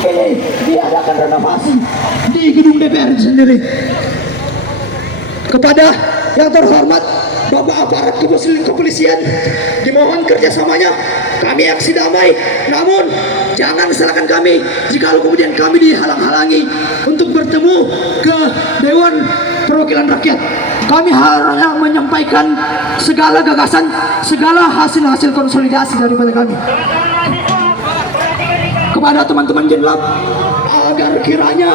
Ini diadakan renovasi di gedung DPR sendiri. Kepada yang terhormat Bapak aparat kepolisian, dimohon kerjasamanya. Kami aksi damai, namun jangan salahkan kami jika kemudian kami dihalang-halangi untuk bertemu ke Dewan Perwakilan Rakyat. Kami hanya menyampaikan segala gagasan, segala hasil-hasil konsolidasi daripada kami kepada teman-teman jenlab, agar kiranya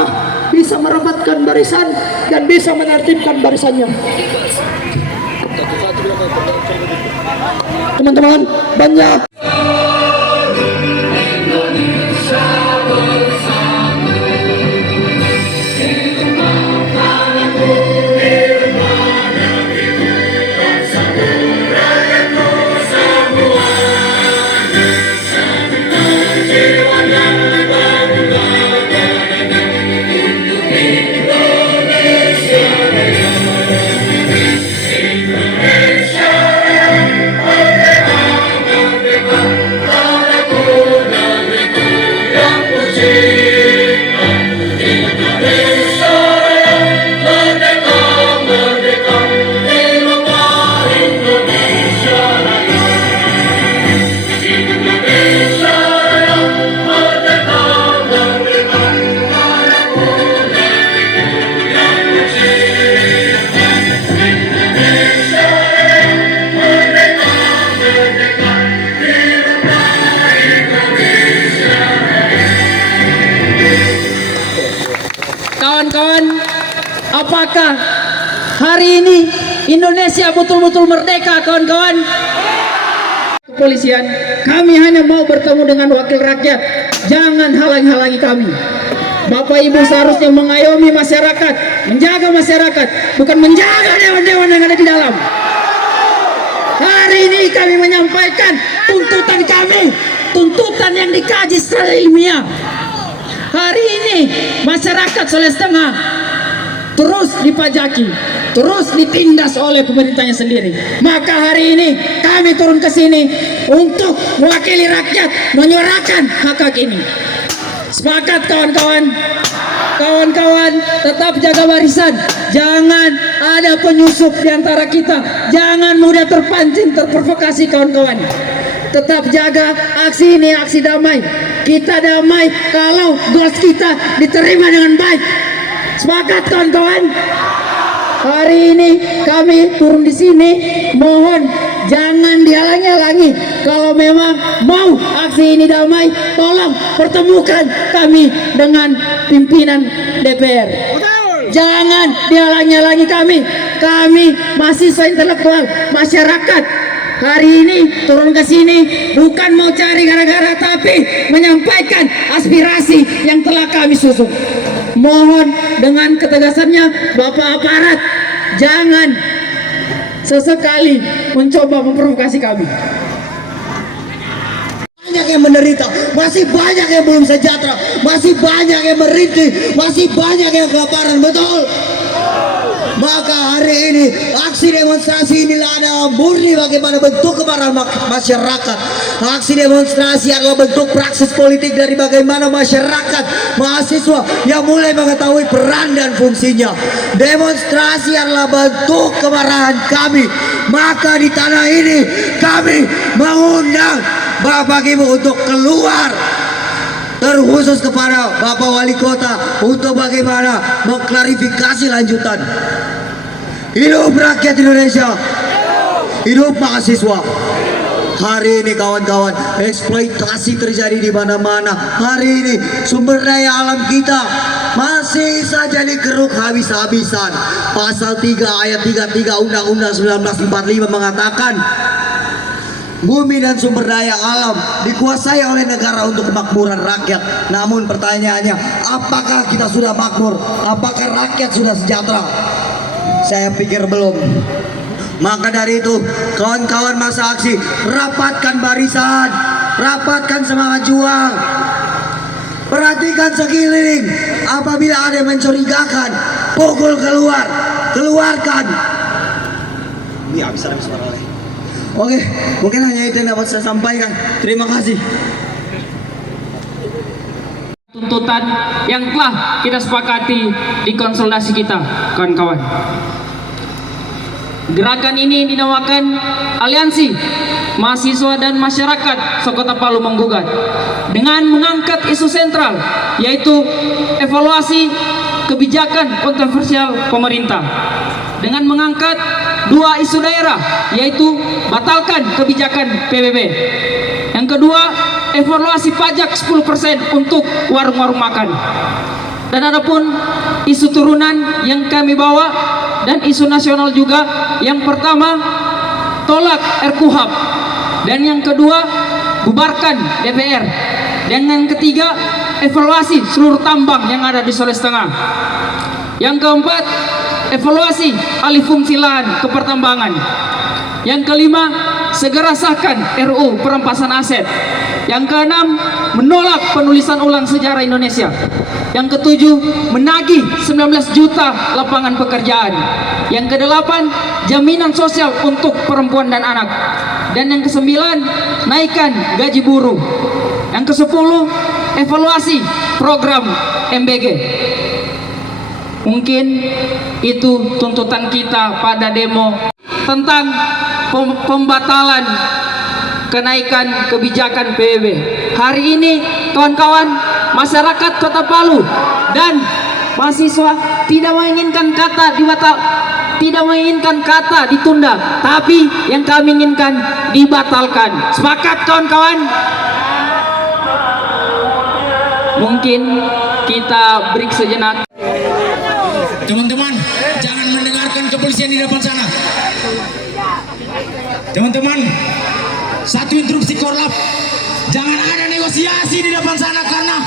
bisa merapatkan barisan dan bisa menertibkan barisannya. Teman-teman, banyak apakah hari ini Indonesia betul-betul merdeka, kawan-kawan? Kepolisian, kami hanya mau bertemu dengan wakil rakyat. Jangan halang-halangi kami. Bapak Ibu seharusnya mengayomi masyarakat, menjaga masyarakat, bukan menjaga dewan-dewan yang ada di dalam. Hari ini kami menyampaikan tuntutan kami, tuntutan yang dikaji secara ilmiah. Hari ini masyarakat Sulawesi terus dipajaki, terus ditindas oleh pemerintahnya sendiri. Maka hari ini kami turun ke sini untuk mewakili rakyat, menyuarakan hak ini. Sepakat kawan-kawan? Kawan-kawan tetap jaga barisan, jangan ada penyusup di antara kita, jangan mudah terpancing, terprovokasi kawan-kawan. Tetap jaga aksi ini, aksi damai. Kita damai kalau goals kita diterima dengan baik. Sepakat kawan-kawan? Hari ini kami turun di sini, mohon jangan dihalangi-halangi. Kalau memang mau aksi ini damai, tolong pertemukan kami dengan pimpinan DPR. Jangan dihalangi-halangi kami. Kami mahasiswa intelektual, masyarakat. Hari ini turun ke sini bukan mau cari gara-gara, tapi menyampaikan aspirasi yang telah kami susun. Mohon dengan ketegasannya Bapak aparat, jangan sesekali mencoba memprovokasi kami. banyak yang menderita, masih banyak yang belum sejahtera, masih banyak yang merintih, masih banyak yang kelaparan, betul? Maka hari ini aksi demonstrasi inilah adalah murni bagaimana bentuk kemarahan masyarakat. Aksi demonstrasi adalah bentuk praksis politik dari bagaimana masyarakat mahasiswa yang mulai mengetahui peran dan fungsinya. Demonstrasi adalah bentuk kemarahan kami. Maka di tanah ini kami mengundang Bapak Ibu untuk keluar, terkhusus kepada Bapak Wali Kota untuk bagaimana mengklarifikasi lanjutan. Hidup rakyat Indonesia, hidup mahasiswa. Hari ini kawan-kawan, eksploitasi terjadi di mana-mana. Hari ini sumber daya alam kita masih saja digeruk habis-habisan. Pasal 3 ayat 33 Undang-Undang 1945 mengatakan bumi dan sumber daya alam dikuasai oleh negara untuk kemakmuran rakyat. Namun pertanyaannya, apakah kita sudah makmur? Apakah rakyat sudah sejahtera? Saya pikir belum. Maka dari itu, kawan-kawan masa aksi, rapatkan barisan, rapatkan semangat juang. Perhatikan sekeliling. Apabila ada yang mencurigakan, pukul keluar, keluarkan. Ini habis suara lagi. Oke, mungkin hanya itu yang dapat saya sampaikan. Terima kasih. Tuntutan yang telah kita sepakati di konsolidasi kita, kawan-kawan. Gerakan ini dinamakan Aliansi Mahasiswa dan Masyarakat Kota Palu Menggugat dengan mengangkat isu sentral, yaitu evaluasi kebijakan kontroversial pemerintah, dengan mengangkat dua isu daerah, yaitu batalkan kebijakan PBB. Yang kedua, evaluasi pajak 10% untuk warung-warung makan. Dan adapun isu turunan yang kami bawa dan isu nasional juga, yang pertama tolak RKUHP, dan yang kedua bubarkan DPR, dan yang ketiga evaluasi seluruh tambang yang ada di Sulawesi Tengah. Yang keempat, evaluasi alih fungsi lahan ke pertambangan. Yang kelima, segera sahkan RUU perampasan aset. Yang keenam, menolak penulisan ulang sejarah Indonesia. Yang ketujuh, menagih 19 juta lapangan pekerjaan. Yang kedelapan, jaminan sosial untuk perempuan dan anak. Dan yang kesembilan, naikkan gaji buruh. Yang kesepuluh, evaluasi program MBG. Mungkin itu tuntutan kita pada demo tentang pembatalan kenaikan kebijakan PBB. Hari ini kawan-kawan, masyarakat Kota Palu dan mahasiswa tidak menginginkan kata tidak menginginkan kata ditunda, tapi yang kami inginkan dibatalkan. Sepakat kawan-kawan? Mungkin kita break sejenak. Teman-teman, jangan mendengarkan kepolisian di depan sana. Teman-teman, satu instruksi Korlap, jangan ada negosiasi di depan sana, karena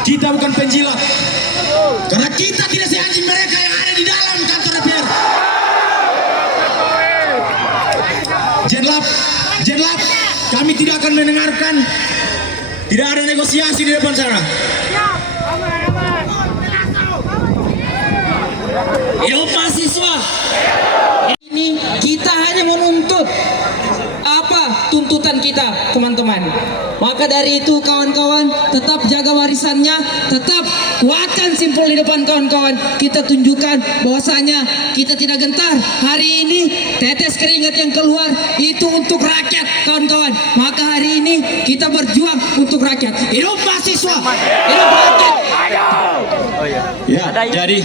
kita bukan penjilat. Karena kita tidak seanjing mereka yang ada di dalam kantor DPR. Jenlap, kami tidak akan mendengarkan. Tidak ada negosiasi di depan sana. Hidup mahasiswa. Ini kita hanya menuntut apa tuntutan kita, teman-teman. Maka dari itu kawan-kawan, tetap jaga warisannya, tetap kuatkan simpul di depan kawan-kawan. Kita tunjukkan bahwasanya kita tidak gentar. Hari ini tetes keringat yang keluar itu untuk rakyat, kawan-kawan. Maka hari ini kita berjuang untuk rakyat. Hidup mahasiswa, hidup rakyat. Ya, jadi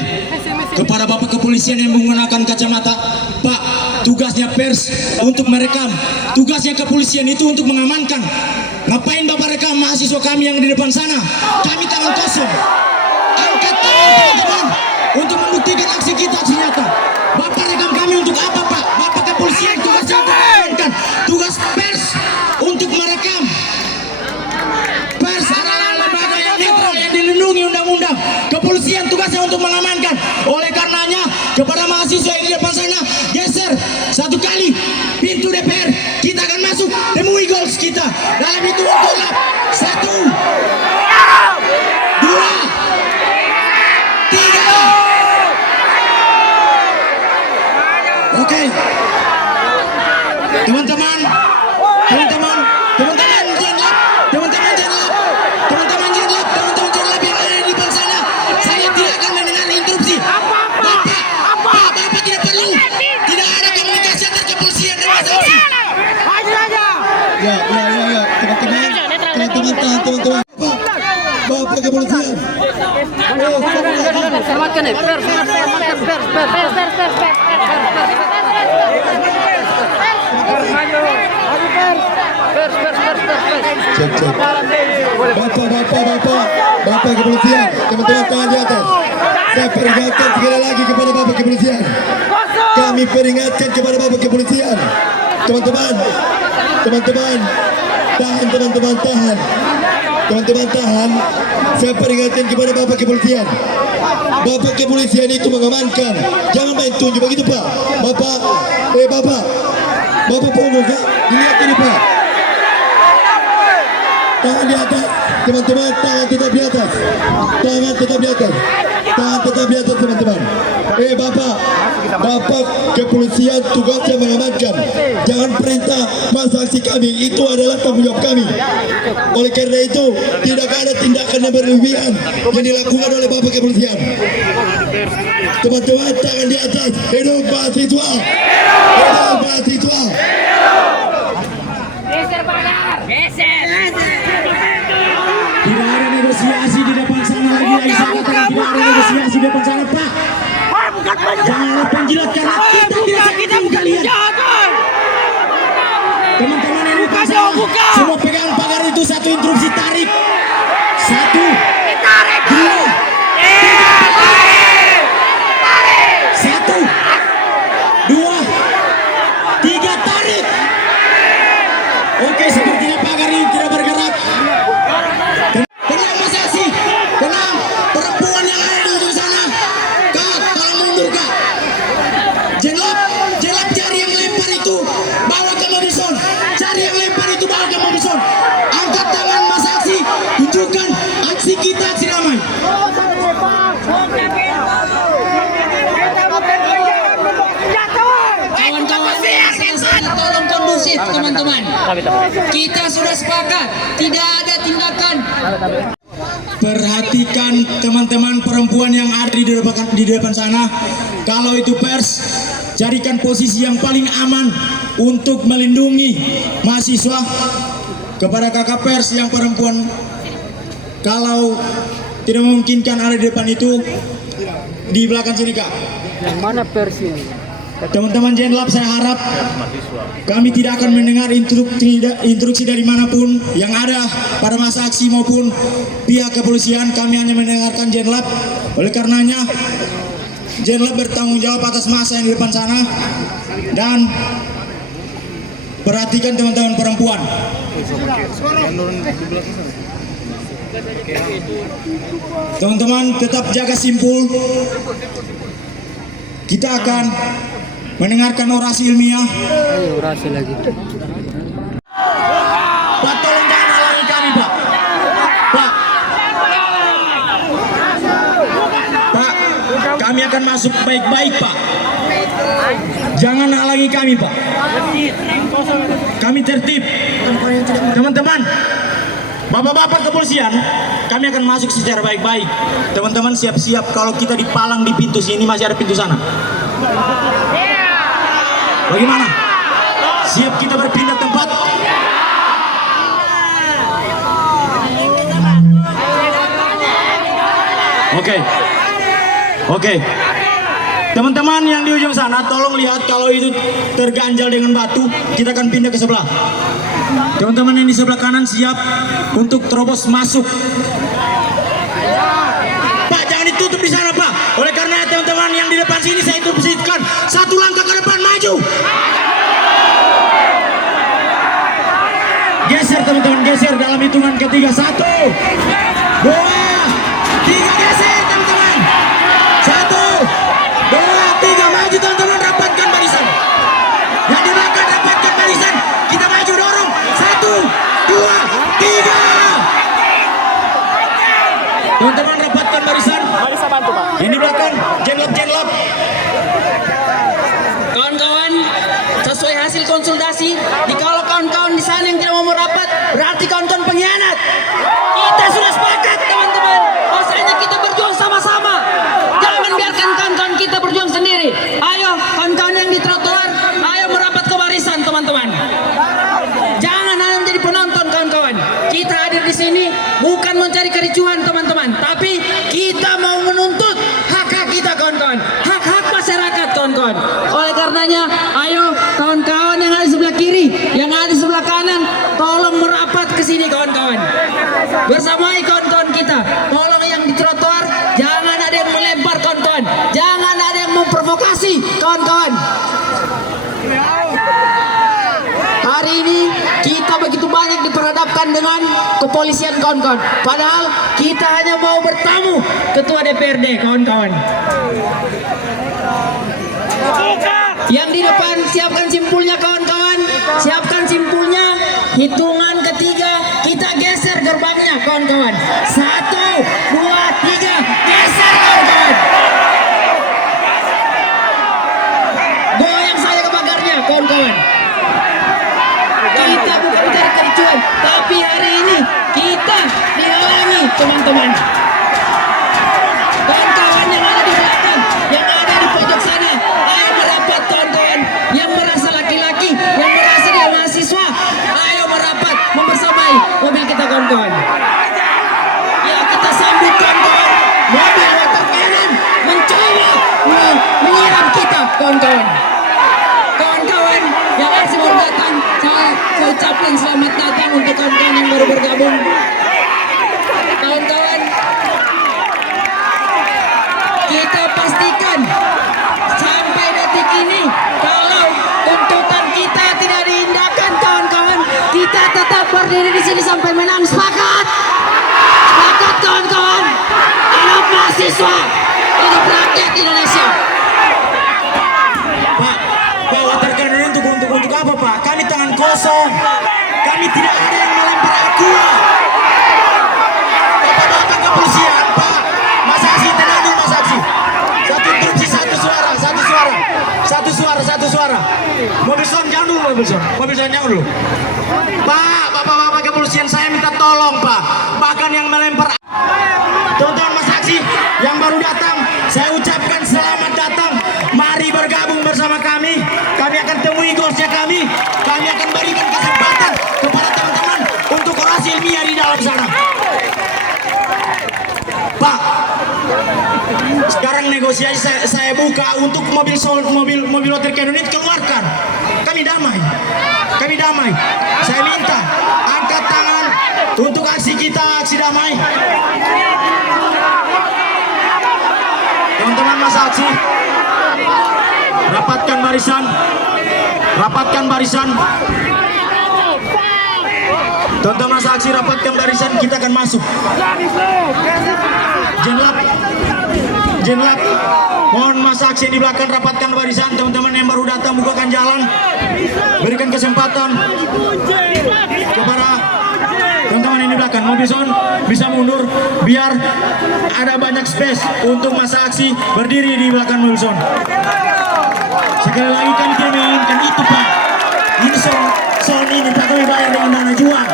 kepada Bapak kepolisian yang menggunakan kacamata, Pak, tugasnya pers untuk merekam, tugasnya kepolisian itu untuk mengamankan. Ngapain Bapak rekam mahasiswa kami yang di depan sana? Kami tangan kosong. Angkat tangan teman-teman untuk membuktikan aksi kita, aksi nyata. Bapak rekam kami untuk apa, Pak? Bapak kepolisian tugasnya untuk mengamankan. Tugas pers untuk merekam. Pers adalah lembaga yang netral yang dilindungi undang-undang. Kepolisian tugasnya untuk mengamankan. Oleh karenanya, kepada mahasiswa yang di depan sana, geser satu kali pintu DPR. Kita akan masuk, temui goals kita. Dalam itu untuk 1, 2, 3. Oke. Teman-teman yang ada di depan sana, saya tidak akan mendengar interupsi. Bapak tidak perlu. Tidak ada komunikasi antar kepolisian dan saksi. Ya, teman-teman. Bapak kepolisian. Selamatkan nih, pers. Cek. Bapak kepolisian, teman-teman tangan di atas. Saya peringatkan sekali lagi kepada Bapak kepolisian. Kami peringatkan kepada Bapak kepolisian. Teman-teman, tahan. Teman-teman tahan. Saya peringatkan kepada Bapak kepolisian. Bapak kepolisian itu mengamankan. Jangan main tunjuk begitu, Pak. Bapak punggung, Pak. Dilihat ini, Pak. Tangan di atas, teman-teman, tangan tetap di atas. Tangan tetap di atas. Tangan tetap di atas, teman-teman. Bapak kepolisian tugasnya mengamankan. Jangan perintah masa aksi kami, itu adalah tanggung jawab kami. Oleh karena itu, tidak ada tindakan yang berlebihan yang dilakukan oleh Bapak kepolisian. Teman-teman, tangan di atas. Hidup mahasiswa. Hidup mahasiswa. Tidak ada negosiasi di depan sana lagi. Saya katakan tidak ada negosiasi di depan sana, Pak. Janganlah penjilat karena kita tidak akan kalian. Teman-teman yang buka sana, semua pegang pagar itu. Satu instruksi tarik. 1, 2, 1, 2, 3 tarik. Oke, sepertinya pagar ini tidak bergerak. Tenang Mas Aksi, tenang. Perempuan yang ada di ujung sana, Kak, tolong mundur Kak. Jelap cari yang lempar itu, bawa ke mobil son. Cari yang lempar itu, bawa ke mobil son. Angkat tangan Mas Aksi, tunjukkan aksi kita, aksi damai. Kawan-kawan, tolong kondusif teman-teman. Kita sudah sepakat, tidak ada tindakan. Perhatikan teman-teman perempuan yang ada di depan sana. Kalau itu pers, carikan posisi yang paling aman untuk melindungi mahasiswa. Kepada kakak pers yang perempuan, kalau tidak memungkinkan ada di depan itu, di belakang sini Kak. Yang mana pers ini? Teman-teman Jenlab, saya harap kami tidak akan mendengar instruksi dari manapun yang ada pada masa aksi maupun pihak kepolisian. Kami hanya mendengarkan Jenlab. Oleh karenanya Jenlab bertanggung jawab atas masa yang di depan sana. Dan perhatikan teman-teman perempuan. Teman-teman tetap jaga simpul. Kita akan mendengarkan orasi ilmiah. Ayo orasi lagi. Pak, tolong jangan halangi kami, Pak. Pak, kami akan masuk baik-baik, Pak. Jangan halangi kami, Pak. Kami tertib. Teman-teman, bapak-bapak kepolisian, kami akan masuk secara baik-baik. Teman-teman siap-siap kalau kita dipalang di pintu sini, masih ada pintu sana. Bagaimana? Siap kita berpindah tempat? Oke. Teman-teman yang di ujung sana, tolong lihat kalau itu terganjal dengan batu, kita akan pindah ke sebelah. Teman-teman yang di sebelah kanan siap untuk terobos masuk. Pak, jangan ditutup di sana, Pak. Oleh karena teman-teman yang di depan sini saya instruksikan 1 langkah ke depan maju. Geser teman-teman, geser dalam hitungan ketiga. 1, 2, 3, geser teman-teman. 1, 2, 3, maju teman-teman, rapatkan barisan. Yang di belakang rapatkan barisan. Kita maju, dorong. 1, 2, 3. Teman-teman rapatkan barisan. Yang di belakang, jenlap. Kawan-kawan, sesuai hasil konsultasi, kalau kawan-kawan di sana yang tidak mau merapat, berarti kawan-kawan pengkhianat. Kita sudah sepakat, teman-teman. Bahwasanya kita berjuang sama-sama. Jangan biarkan kawan-kawan kita berjuang sendiri. Ayo, kawan-kawan yang di trotoar, ayo merapat ke barisan, teman-teman. Jangan hanya menjadi penonton, kawan-kawan. Kita hadir di sini bukan mencari kericuhan, teman-teman, tapi kita mau menuntut hak-hak kita, kawan-kawan. Hak-hak masyarakat, kawan-kawan. Oleh karenanya, ayo kawan-kawan yang ada di sebelah kiri, yang ada di sebelah kanan, tolong merapat ke sini, kawan-kawan. Bersamai kawan-kawan kita. Tolong yang di trotoar, jangan ada yang melempar, kawan-kawan. Jangan ada yang memprovokasi, kawan-kawan. Hari ini kita begitu banyak diperhadapkan dengan kepolisian, kawan-kawan. Padahal kita hanya mau bertamu ketua DPRD, kawan-kawan. Yang di depan siapkan simpulnya, kawan-kawan. Siapkan simpulnya. Hitungan ketiga kita geser gerbangnya kawan-kawan. 1, 2, 3, geser kawan-kawan. Goyang saya ke pagarnya kawan-kawan. Kita bukan mencari kericuan, tapi hari ini kita dihalangi teman-teman. Kawan-kawan yang ada di belakang, yang ada di pojok sana, ayo merapat kawan-kawan. Yang merasa laki-laki, yang merasa dia mahasiswa, ayo merapat membersamai mobil kita kawan-kawan. Ya, kita sambut kawan-kawan. Mobil water cannon mencoba menyiram kita kawan-kawan. Kawan-kawan yang masih baru datang, saya ucapkan selamat datang untuk kawan-kawan yang baru bergabung. Kawan-kawan, kita pastikan sampai detik ini kalau tuntutan kita tidak diindahkan kawan-kawan, kita tetap berdiri di sini sampai menang. Sepakat? Sepakat kawan-kawan? Hidup mahasiswa, hidup rakyat Indonesia. Pak, water cannon untuk apa Pak? Kami tangan kosong. Kami tidak ada yang melempar aqua. Bapak-bapak kepolisian, Pak. Mas Aksi, tenang dulu Mas Aksi. Satu instruksi, satu suara. Mobil son, jangan dulu mobil son, jangan dulu. Pak, bapak-bapak kepolisian, saya minta tolong Pak. Bahkan yang melempar. Teman-teman Mas Aksi yang baru datang, saya ucapkan selamat datang. Mari bergabung bersama kami. Kami akan temui goalsnya kami. Kami akan berikan kesempatan kepada teman-teman untuk orasi ilmiah di dalam sana. Pak, sekarang negosiasi saya buka untuk mobil water cannon ini keluarkan. Kami damai. Saya minta angkat tangan untuk aksi kita, aksi damai. Teman-teman Mas Aksi, rapatkan barisan. Teman-teman Mas Aksi, rapatkan barisan, kita akan masuk. Jenlap, mohon Mas Aksi di belakang rapatkan barisan. Teman-teman yang baru datang bukakan jalan, berikan kesempatan kepada teman-teman yang di belakang. Mobil son bisa mundur biar ada banyak space untuk Mas Aksi berdiri di belakang mobil son. Sekali lagi kami tidak menginginkan itu Pak. Ini son ini tak kami bayar dengan dana jual.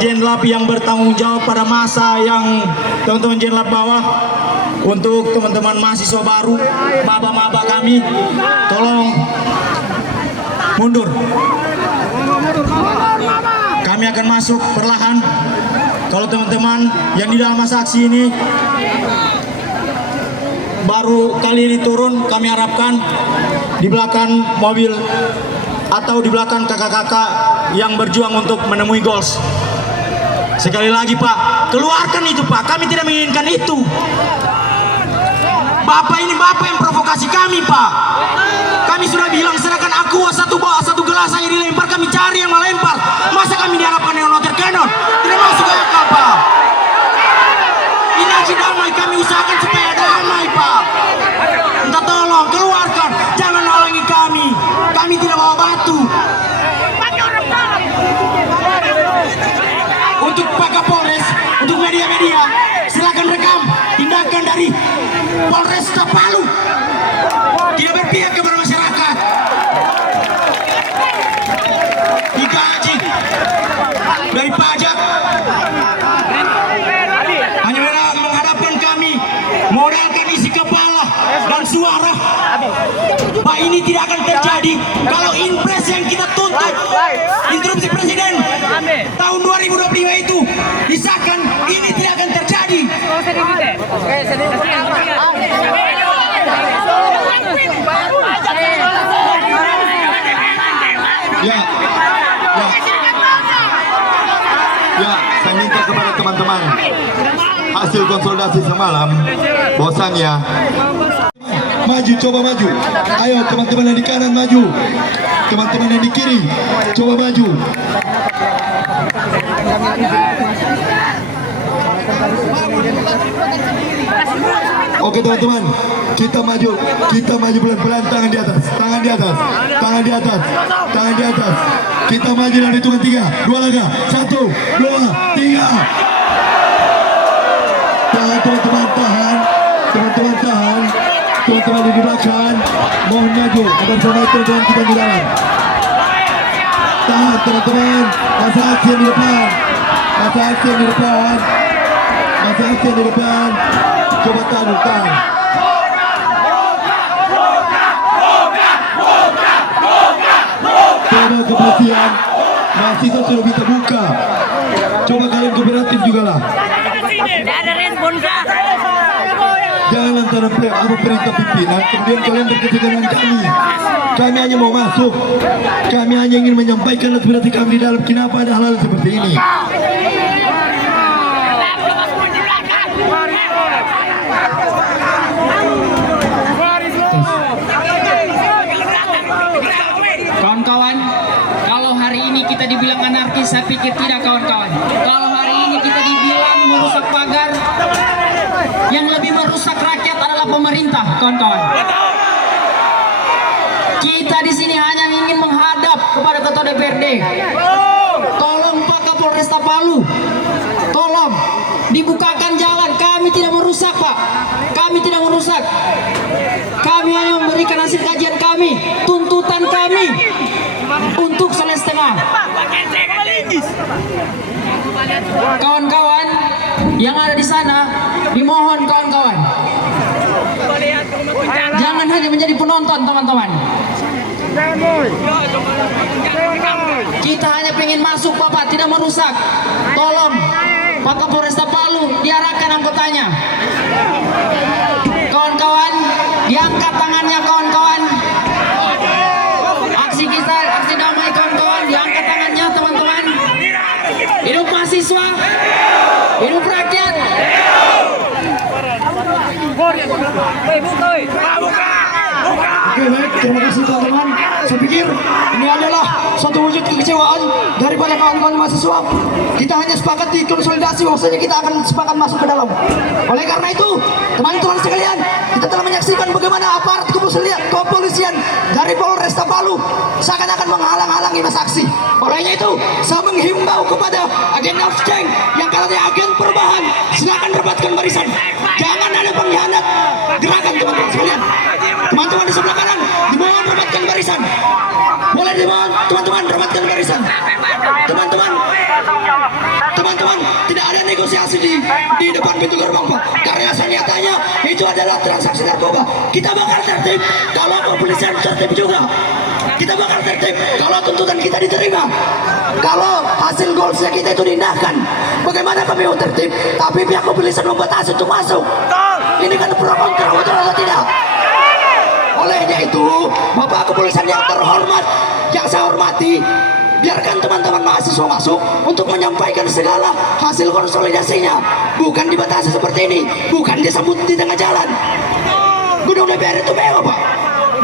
Jenlap yang bertanggung jawab pada masa yang teman-teman jenlap bawah. Untuk teman-teman mahasiswa baru, maba-maba kami, tolong mundur. Kami akan masuk perlahan. Kalau teman-teman yang di dalam masa aksi ini baru kali ini turun, kami harapkan di belakang mobil atau di belakang kakak-kakak yang berjuang untuk menemui goals. Sekali lagi Pak, keluarkan itu Pak, kami tidak menginginkan itu. Bapak yang provokasi kami Pak. Kami sudah bilang serahkan aqua satu gelas saja dilempar, kami cari yang melempar. Masa kami diharapkan dengan water cannon? Tidak masuk akal Pak. Ini aksi damai, kami usahakan supaya damai Pak. Minta tolong keluarkan, jangan halangi kami. Kami tidak bawa batu. Untuk Pak Kapolres, untuk media-media, silakan rekam tindakan dari Polresta Palu. Tidak berpihak kepada masyarakat. Digaji dari pajak. Hanya menghadapkan kami, modalkan isi kepala dan suara. Pak, ini tidak akan terjadi kalau impres yang kita tuntut, instruksi Presiden tahun 2025 itu disahkan, ini tidak akan terjadi. Ya, saya minta kepada teman-teman, hasil konsolidasi semalam, bosannya maju, coba maju. Ayo teman-teman yang di kanan maju, teman-teman yang di kiri coba maju. Oke teman-teman, kita maju pelan-pelan, tangan di atas, tangan di atas, tangan di atas, tangan di atas. Kita maju dalam hitungan 3, 2 langkah, 1, 2, 3. Tahan teman-teman, tahan, teman-teman tahan, teman-teman di belakang, mohon maju agar sama teman-teman kita di dalam. Tahan teman-teman, masa aksi yang di depan, masa aksi yang di depan, masa aksi yang di depan. Coba tahan. Coba kepastian, mahasiswa sudah bisa buka. Coba kalian kooperatif juga lah. Tidak ada respon kah? Jangan antara perintah pimpinan, kemudian kalian berkata dengan kami. Kami hanya mau masuk. Kami hanya ingin menyampaikan aspirasi kami di dalam. Kenapa ada hal-hal seperti ini? Kawan-kawan, kalau hari ini kita dibilang anarkis, saya pikir tidak kawan-kawan. Kalau hari ini kita dibilang merusak pagar, yang lebih merusak rakyat adalah pemerintah, kawan-kawan. Kita di sini hanya ingin menghadap kepada Ketua DPRD. Tolong Pak Kapolresta Palu, tolong dibukakan jalan. Kami tidak merusak, Pak. Kami tidak merusak. Kami hanya memberikan hasil kajian kami, tuntutan kami untuk Sulawesi Tengah. Kawan-kawan yang ada di sana, dimohon kawan-kawan, jangan hanya menjadi penonton, teman-teman. Kita hanya pengen masuk, Bapak, tidak merusak. Tolong Pak Kapolresta Palu diarahkan anggotanya. Kawan-kawan, diangkat tangannya, kawan-kawan. Aksi kita, aksi damai, kawan-kawan, diangkat tangannya, teman-teman. Hidup mahasiswa, hidup rakyat. Oke baik, terima kasih teman-teman. Saya pikir ini adalah suatu wujud kekecewaan daripada kawan-kawan mahasiswa. Kita hanya sepakat di konsolidasi, bahwasanya kita akan sepakat masuk ke dalam. Oleh karena itu, teman-teman sekalian, kita telah menyaksikan bagaimana aparat kepolisian dari Polresta Palu seakan-akan menghalang-halangi masa aksi. Olehnya itu, saya menghimbau kepada agen Nafceng yang katanya agen perubahan, silakan rapatkan barisan. Jangan ada pengkhianat gerakan teman-teman sekalian. Teman-teman di sebelah kanan, dimohon rapatkan barisan. Boleh dimohon, teman-teman rapatkan barisan. Teman-teman, tidak ada negosiasi di depan pintu gerbang, Pak. Karena nyatanya itu adalah transaksi narkoba. Kita bakal tertib kalau kepolisian tertib juga. Kita bakal tertib kalau tuntutan kita diterima. Kalau hasil goalsnya kita itu diindahkan, bagaimana kami mau tertib? Tapi pihak kepolisian membatasi untuk masuk. Ini kan pro kontra, betul atau tidak? Olehnya itu, Bapak Kepolisian yang terhormat, yang saya hormati, biarkan teman-teman mahasiswa masuk untuk menyampaikan segala hasil konsolidasinya. Bukan dibatasi seperti ini, bukan disambut di tengah jalan. Gedung DPR itu mewah, Pak.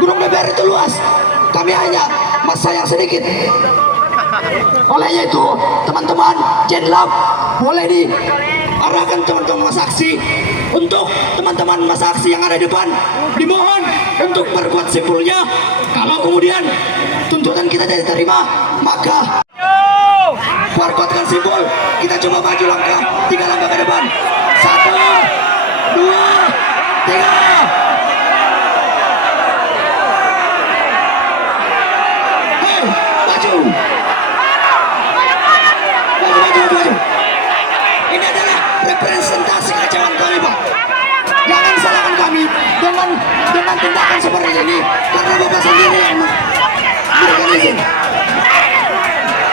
Gedung DPR itu luas. Kami hanya masa yang sedikit. Olehnya itu, teman-teman Jenlab boleh diarahkan teman-teman masa aksi. Untuk teman-teman masa aksi yang ada di depan, dimohon untuk berkuat simpulnya. Kalau kemudian tuntutan kita tidak diterima, maka perkuatkan simpul. Kita coba maju langkah 3 langkah ke depan. 1, 2, 3. Hei, maju. Maju. Ini adalah representasi kekecewaan kami, Pak. Jangan salahkan kami dengan tindakan seperti ini, karena Bapak sendiri yang memberikan izin.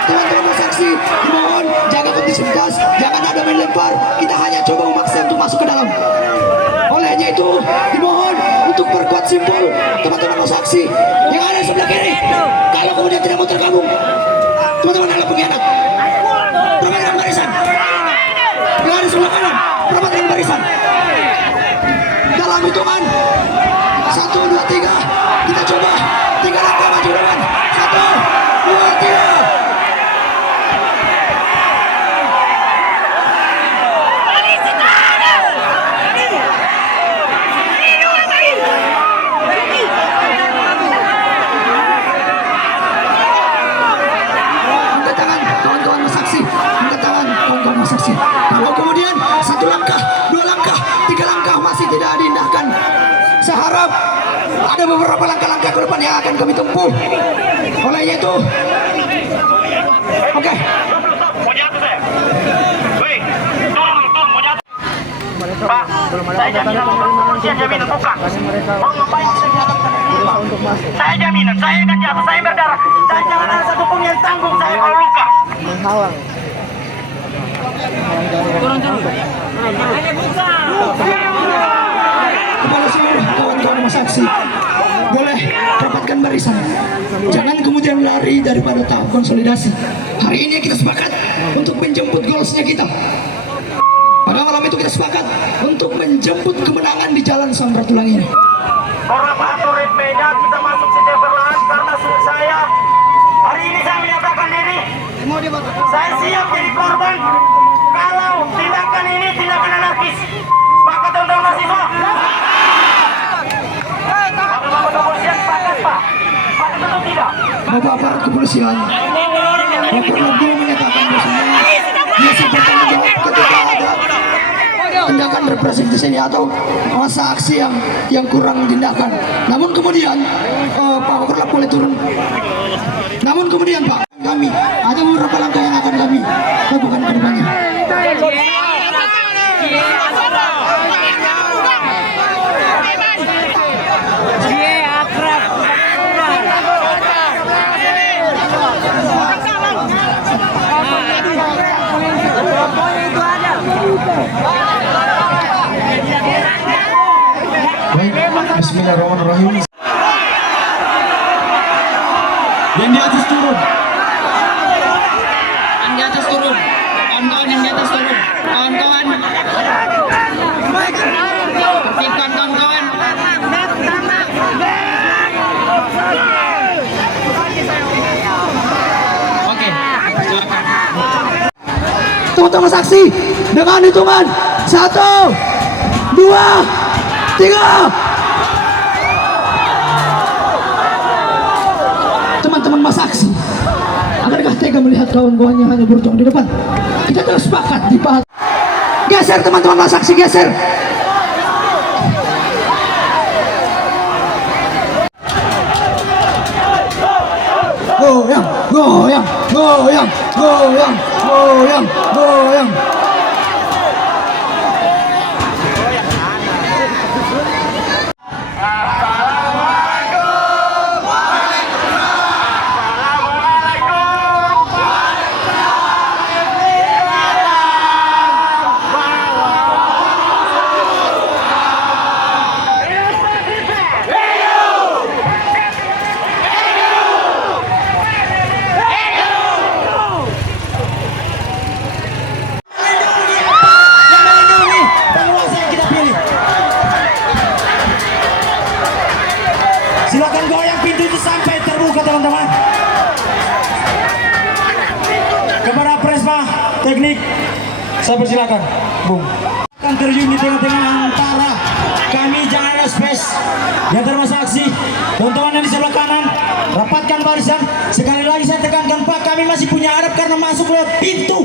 Teman-teman saksi, dimohon jaga kondisivitas, jangan ada main lempar. Kita hanya coba memaksa untuk masuk ke dalam. Olehnya itu, dimohon untuk perkuat simpul teman-teman saksi yang ada di sebelah kiri. Kalau kemudian tidak mau tergabung, teman-teman adalah pengkhianat. Rapatkan barisan. Yang ada di sebelah kanan, rapatkan barisan. Dalam hitungan 1, 2, 3, kita coba 3 langkah maju depan. 1, 2, 3. siap. Ada beberapa langkah-langkah ke depan yang akan kami tempuh. Olehnya itu, oke. Pak, saya jaminan kepolisian jaminan bukan. Mau ngapain untuk masuk saya jaminan, saya akan jatuh, saya berdarah. Saya jangan ada satu pun yang tanggung saya kalau luka. menghalang. Turun. Kepada seluruh kawan-kawan masa aksi, boleh rapatkan barisan. Jangan kemudian lari daripada tahap konsolidasi. Hari ini kita sepakat untuk menjemput goalsnya kita. Pada malam itu kita sepakat untuk menjemput kemenangan di Jalan Samratulangi ini. Orang aturin beda, kita masuk setiap perlahan karena saya hari ini saya menyatakan diri. Saya siap jadi korban kalau tindakan ini tindakan anarkis. Sepakat teman-teman mahasiswa? Bapak kepolisian sepakat, Pak? Sepakat atau tidak? Bapak aparat kepolisian, Bapak Lebih menyatakan bahwasanya dia siap bertanggung jawab ketika ada tindakan represif di sini atau masa aksi yang kurang tindakan. Namun kemudian Pak Wakorlap boleh turun. Namun kemudian Pak, kami ada beberapa langkah yang akan kami lakukan ke depannya. Baik, bismillahirrahmanirrahim. Yang di atas turun. Yang di atas turun. Kawan-kawan yang di atas turun. Kawan-kawan. Tertibkan kawan-kawan. Oke, silakan. Teman-teman saksi dengan hitungan 1, 2, 3. Teman-teman masa aksi, agarkah tega melihat kawan-kawan yang hanya berjuang di depan? Kita telah sepakat di pahat. Geser teman-teman masa aksi, geser. Goyang, goyang, goyang, goyang, goyang, goyang. Silakan goyang pintu itu sampai terbuka teman-teman. Kepada Presma Teknik, saya persilakan, Bung. Akan terjun di tengah-tengah antara kami, jangan ada space di antara masa aksi. Teman-teman yang di sebelah kanan, rapatkan barisan. Sekali lagi saya tekankan, Pak, kami masih punya harap karena masuk lewat pintu.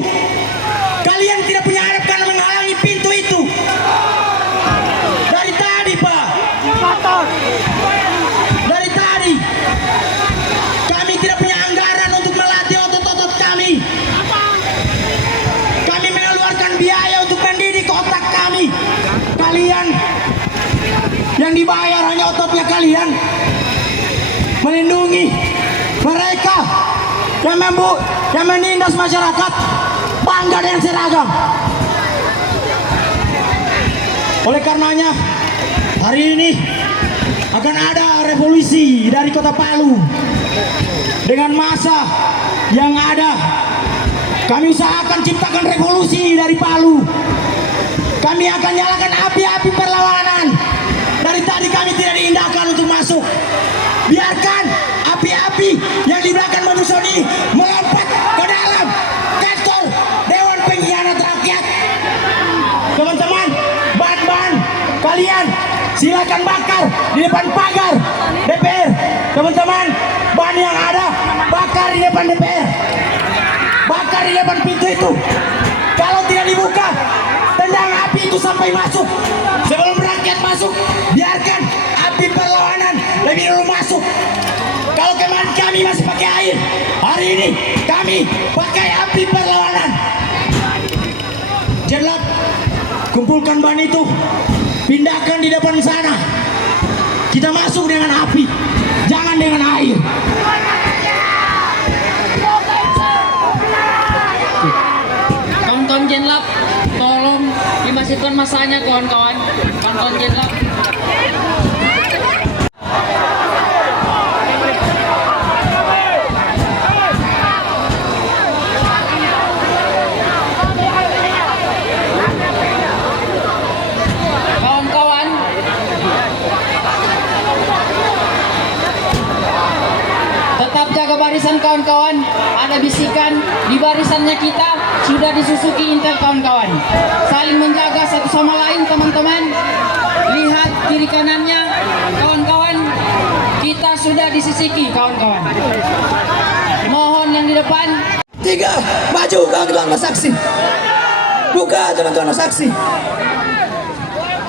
Kalian tidak punya harap karena menghalangi pintu itu. Dari tadi, Pak. Dari tadi kami tidak punya anggaran untuk melatih otot-otot kami. Kami mengeluarkan biaya untuk mendidik otak kami. Kalian yang dibayar hanya ototnya kalian. Melindungi mereka yang menindas masyarakat bangga dengan seragam. Oleh karenanya hari ini akan ada revolusi dari kota Palu. Dengan masa yang ada, kami usahakan ciptakan revolusi dari Palu. Kami akan nyalakan api-api perlawanan. Dari tadi kami tidak diindahkan untuk masuk. Biarkan api-api yang di belakang manusia ini melompat ke dalam kantor Dewan Pengkhianat Rakyat. Teman-teman, ban-ban kalian silakan bakar di depan pagar DPR. Teman-teman, ban yang ada bakar di depan DPR. Bakar di depan pintu itu. Kalau tidak dibuka, tendang api itu sampai masuk. Sebelum rakyat masuk, biarkan api kami masih pakai air. Hari ini kami pakai api perlawanan. Jenlap, kumpulkan ban itu, pindahkan di depan sana. Kita masuk dengan api, jangan dengan air. Kawan-kawan Jenlap, tolong dimasifkan masanya kawan-kawan. Kawan-kawan Jenlap. Kawan-kawan, tetap jaga barisan kawan-kawan. Ada bisikan di barisannya kita sudah disusuki intel kawan-kawan. Saling menjaga satu sama lain teman-teman. Lihat kiri kanannya kawan-kawan. Kita sudah disisiki kawan-kawan. Mohon yang di depan. 3, maju kawan-kawan mas saksi. Buka teman-teman mas saksi.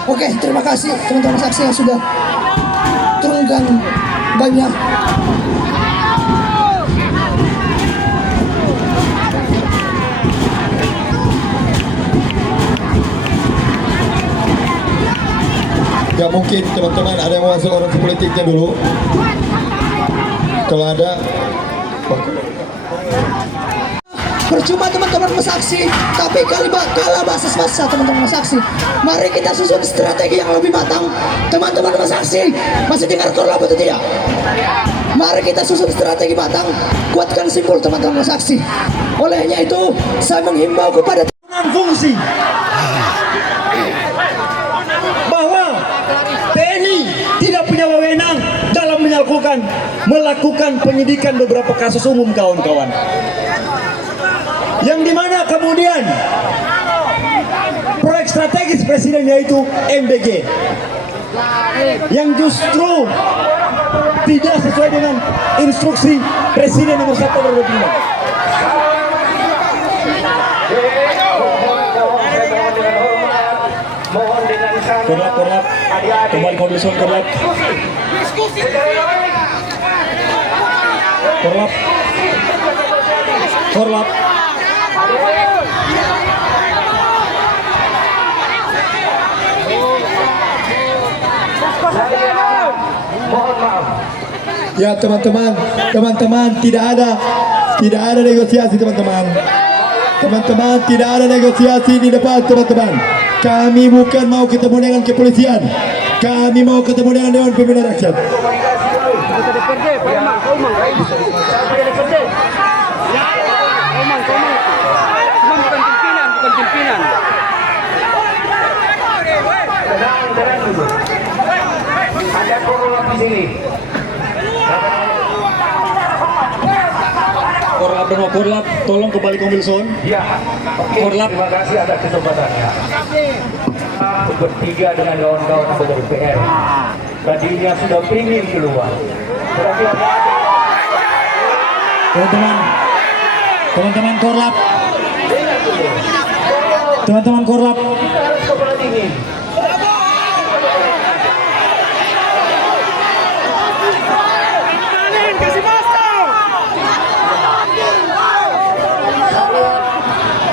Oke, terima kasih teman-teman mas saksi yang sudah turunkan banyak. Ya mungkin teman-teman ada yang mau masuk orang politiknya dulu. Kalau ada, Percuma teman-teman bersaksi, tapi kalah basis masa teman-teman bersaksi. Mari kita susun strategi yang lebih matang. Teman-teman bersaksi, masih dengar korlap atau tidak? Mari kita susun strategi matang, kuatkan simpul teman-teman bersaksi. Olehnya itu, saya menghimbau kepada fungsi bahwa TNI tidak punya wewenang dalam melakukan penyidikan beberapa kasus umum kawan-kawan. Yang dimana kemudian proyek strategis presiden yaitu MBG yang justru tidak sesuai dengan instruksi presiden nomor 1 tahun 2005. Korlap, kembali kondisi korlap. Korlap. Ya teman-teman, tidak ada negosiasi teman-teman. Teman-teman, tidak ada negosiasi di depan teman-teman. Kami bukan mau ketemu dengan kepolisian. Kami mau ketemu dengan Dewan Pembina Rakyat. Ada korlap di sini. Korlap, tolong kembali ke Wilson. Ya, oke, Korlap. terima kasih atas kesempatannya. Bertiga dengan kawan-kawan anggota DPR. Tadinya sudah ingin keluar. Tetapi Teman-teman korlap. Teman-teman korlap. kepala dingin.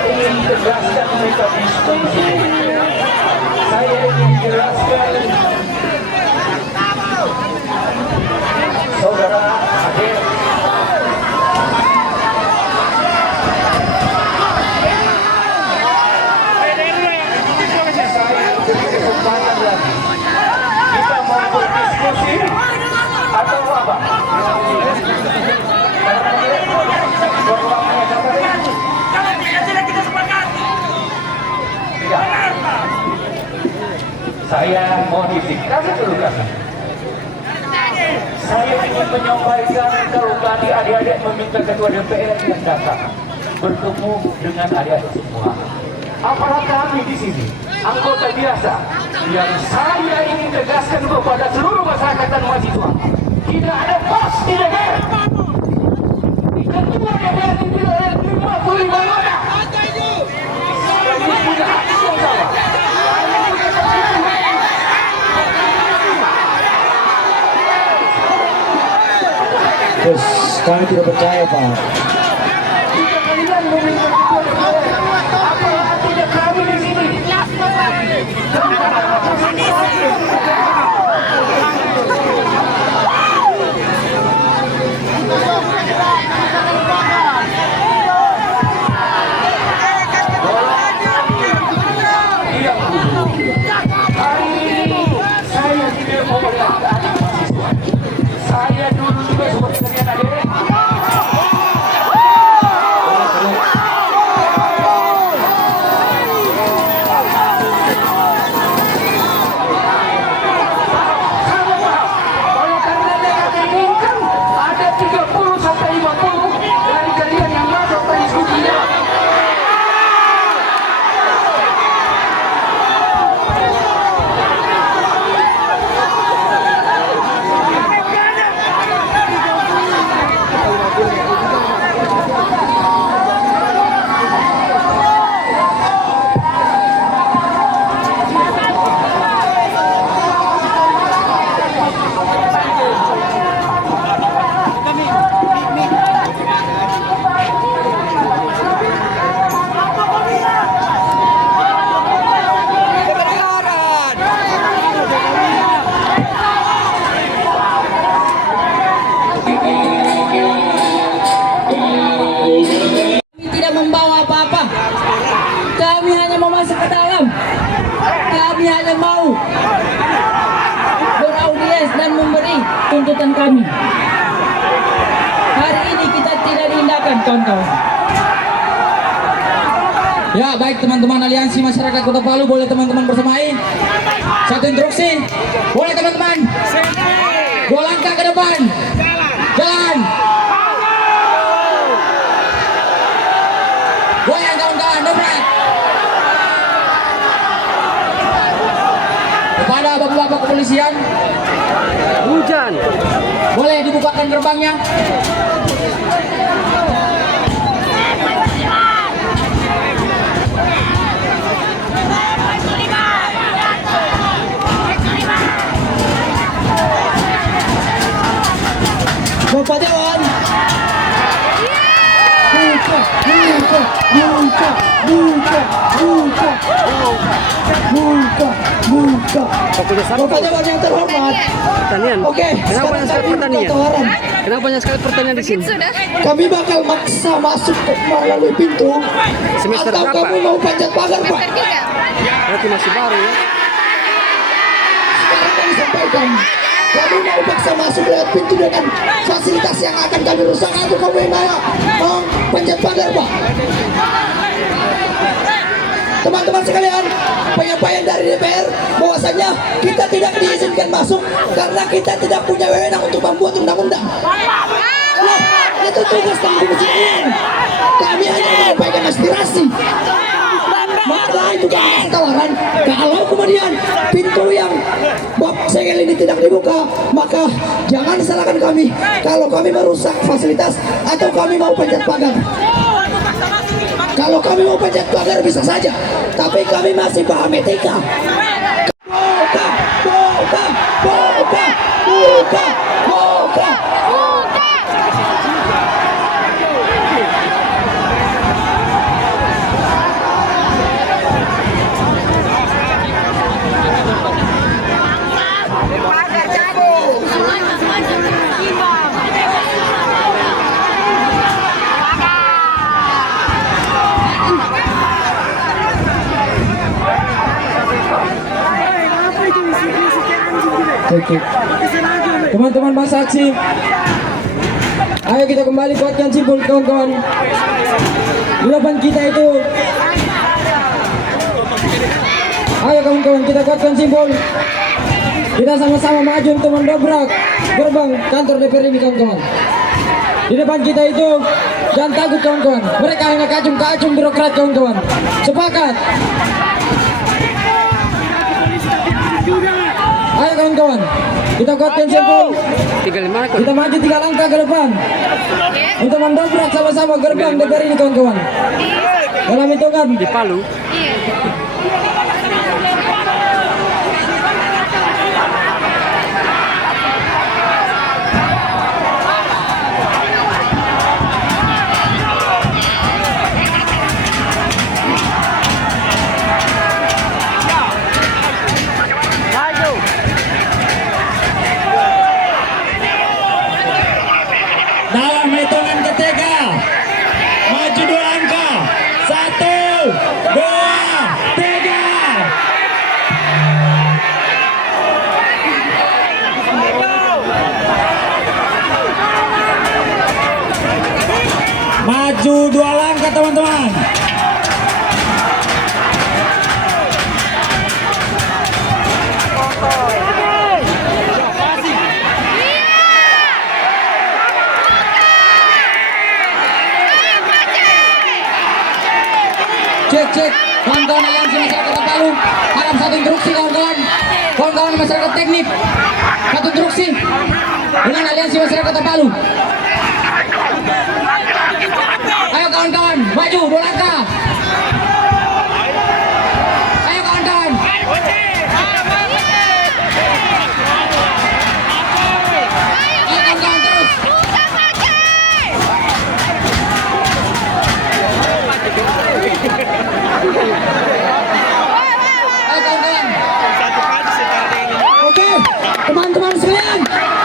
Ingin tegaskan mereka diskusi. Saya ingin jelaskan saudara adik kesempatan lagi kita mau berdiskusi atau apa? Saya mohon izin, kasih dulu kasih. Saya ingin menyampaikan kalau tadi adik-adik meminta ketua DPR yang datang bertemu dengan adik-adik semua. Apalagi kami di sini, anggota biasa, yang saya ingin tegaskan kepada seluruh masyarakat dan mahasiswa, tidak ada pos di DPR. Ketua DPR dipilih oleh 55 orang. Saya punya hak yang sama. Bos, kami tidak percaya Pak. Kalian meminta ketua apa artinya kami di sini? Saya dulu juga seperti kalian adik. Kalau karena mereka inginkan ada 30 sampai 50 dari kalian yang masuk ke diskusinya. Tidak membawa apa-apa. Kami hanya mau masuk ke dalam. Kami hanya mau beraudiens dan memberi tuntutan kami. Hari ini kita tidak diindahkan, kawan-kawan. Ya, baik teman-teman Aliansi Masyarakat Kota Palu, boleh teman-teman bersemai. Satu instruksi, boleh teman-teman. 2 langkah ke depan. Jalan. Goyang kawan-kawan, dobrak. Kepada bapak-bapak kepolisian, Hujan. boleh dibukakan gerbangnya. Bapak Dewan. Buka, buka, buka, buka, buka, buka, buka. Bapak Dewan yang terhormat. Pertanian. Oke, Kenapa sekarang banyak sekali kami pertanian? minta tawaran. Kenapa banyak sekali pertanyaan di sini? Kami bakal maksa masuk melalui pintu. Semester atau berapa? kamu mau panjat pagar, Pak? Berarti masih baru ya. Sekarang kami sampaikan, kami mau paksa masuk lewat pintu dengan fasilitas yang akan kami rusak, atau kamu yang mau panjat pagar, Pak? Teman-teman sekalian, penyampaian dari DPR bahwasanya kita tidak diizinkan masuk karena kita tidak punya wewenang untuk membuat undang-undang. Loh, itu tugas tanggung jawab. Kami hanya menyampaikan aspirasi. Maka itu kami kasih tawaran. Kalau kemudian pintu yang bab segel ini tidak dibuka, maka jangan salahkan kami kalau kami merusak fasilitas atau kami mau panjat pagar. Kalau kami mau panjat pagar bisa saja, tapi kami masih paham etika. Buka, buka, buka, buka, buka. Oke. Teman-teman masa aksi, ayo kita kembali kuatkan simpul kawan-kawan. Di depan kita itu, ayo kawan-kawan kita kuatkan simpul. Kita sama-sama maju untuk mendobrak gerbang kantor DPR ini kawan-kawan. Di depan kita itu, jangan takut kawan-kawan. Mereka hanya kacung-kacung birokrat kawan-kawan. Sepakat. Ayo kawan-kawan, kita kuatkan simpul. Kita maju 3 langkah ke depan untuk mendobrak sama-sama gerbang DPR ini kawan-kawan. Dalam hitungan di Palu. Maju 2 langkah teman-teman. Cek kawan-kawan aliansi masyarakat Kota Palu, harap satu instruksi kawan-kawan masyarakat teknik, satu instruksi dengan aliansi masyarakat Kota Palu. Ayo kawan-kawan, maju 2 langkah. Ayo kawan-kawan. Ayo kawan-kawan terus. Ayo kawan-kawan. Oke, teman-teman sekalian,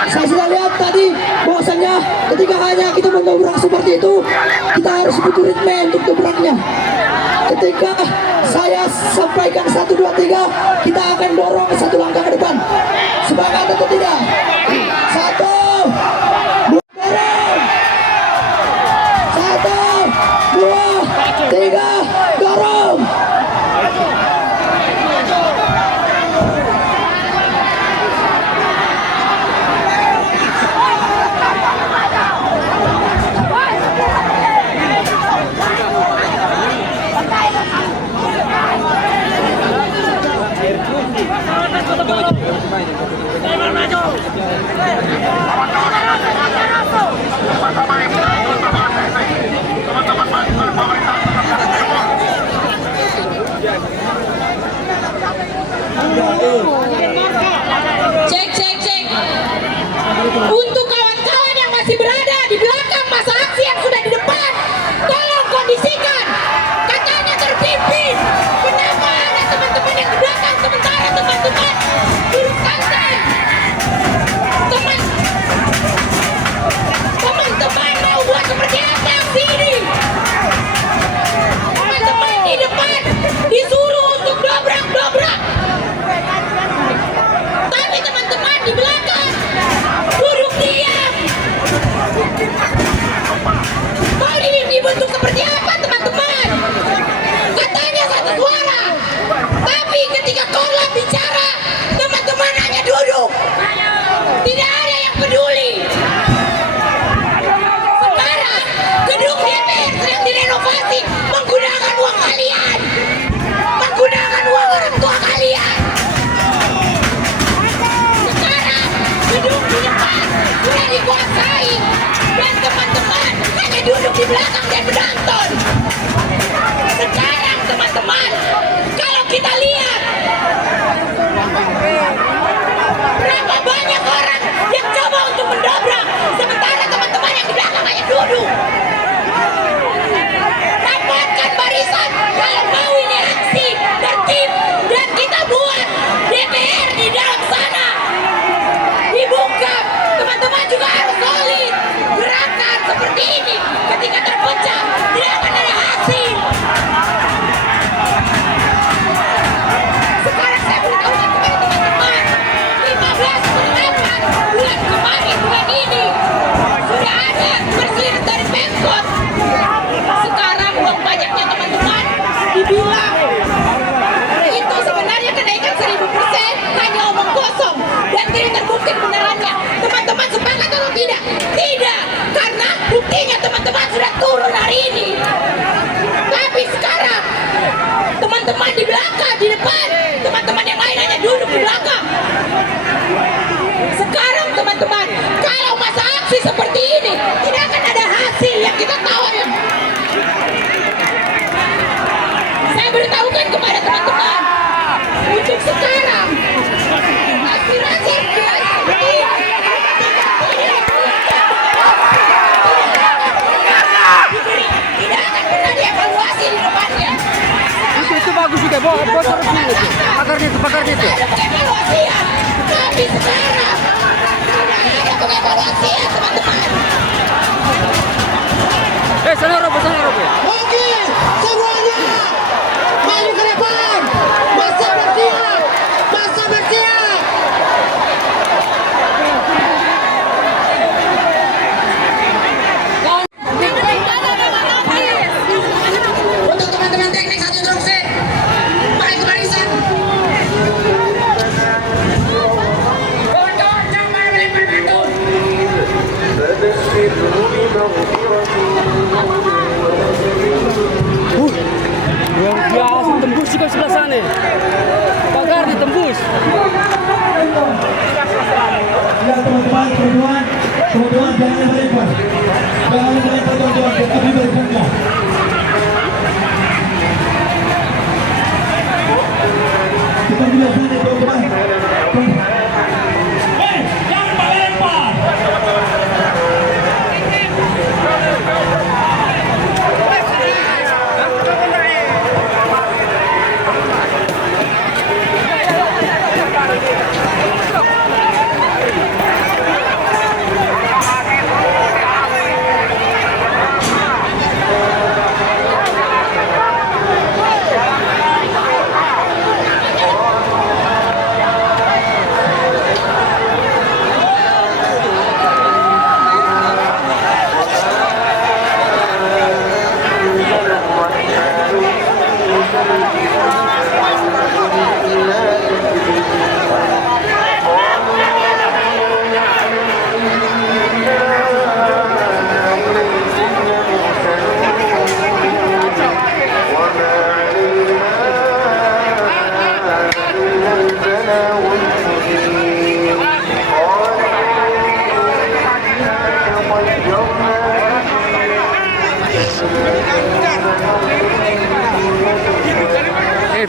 saya sudah lihat tadi bahwasannya ketika hanya kita mendobrak seperti itu, kita harus butuh ritme untuk dobraknya. Ketika saya sampaikan 1, 2, 3, kita akan dorong 1 langkah ke depan. Sepakat atau tidak? 1, 2, dorong. 1, 2, 3, dorong. Cek. Untuk kawan-kawan yang masih berada di belakang masa aksi yang sudah di depan, tolong kondisikan. Katanya terpimpin. Kenapa ada teman-teman yang di belakang sementara teman-teman duduk santai? Teman-teman mau buat seperti apa aksi ini? Teman-teman di depan disuruh untuk dobrak-dobrak. Tapi teman-teman di belakang duduk diam. Mau ini dibentuk seperti apa teman-teman? Katanya satu suara. Tapi ketika kolab bicara, teman-teman hanya duduk. Tidak ada yang peduli. Sekarang gedung DPR sedang direnovasi menggunakan uang kalian. Menggunakan uang orang tua kalian. Sekarang gedung di depan sudah dikuasai dan teman-teman hanya duduk di belakang dan menonton. Sekarang teman-teman, kalau kita lihat berapa banyak orang yang coba untuk mendobrak, sementara teman-teman yang di belakang hanya duduk. Rapatkan barisan kalau mau ini aksi tertib dan kita buat DPR di dalam sana dibuka. Teman-teman juga harus solid. Gerakan seperti ini ketika terpecah tidak akan ada hasil. Sekarang saya beritahukan kepada teman-teman, 15 bulan kemarin, bulan ini sudah ada bersihin dari Pemkot. Sekarang uang pajaknya teman-teman dibilang itu sebenarnya kenaikan 1000%, hanya omong kosong dan tidak terbukti kebenarannya. Teman-teman sepakat atau tidak? Tidak, karena buktinya teman-teman sudah turun hari ini. Tapi sekarang teman-teman di belakang, di depan, teman-teman yang lain hanya duduk di belakang. Sekarang teman-teman, kalau masa aksi seperti ini tidak akan ada hasil yang kita tahu. Saya beritahukan kepada teman-teman untuk sekarang aspirasi seperti ini tidak akan pernah dievaluasi di depannya. Itu bagus juga, bos harus dulu. Pakarnya itu. Ada pengevaluasian, tapi sekarang tidak ada pengevaluasian teman-teman. Sana Robo. Oke, semuanya maju ke depan. Masa bersiap. Luar biasa tembus juga sebelah sana. Pagar ditembus. Ya teman-teman, teman-teman jangan melempar. Jangan melempar teman-teman, tetapi berbuka. Kita bila sana teman-teman. Jangan melempar.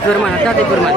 Firman, hati-hati Firman.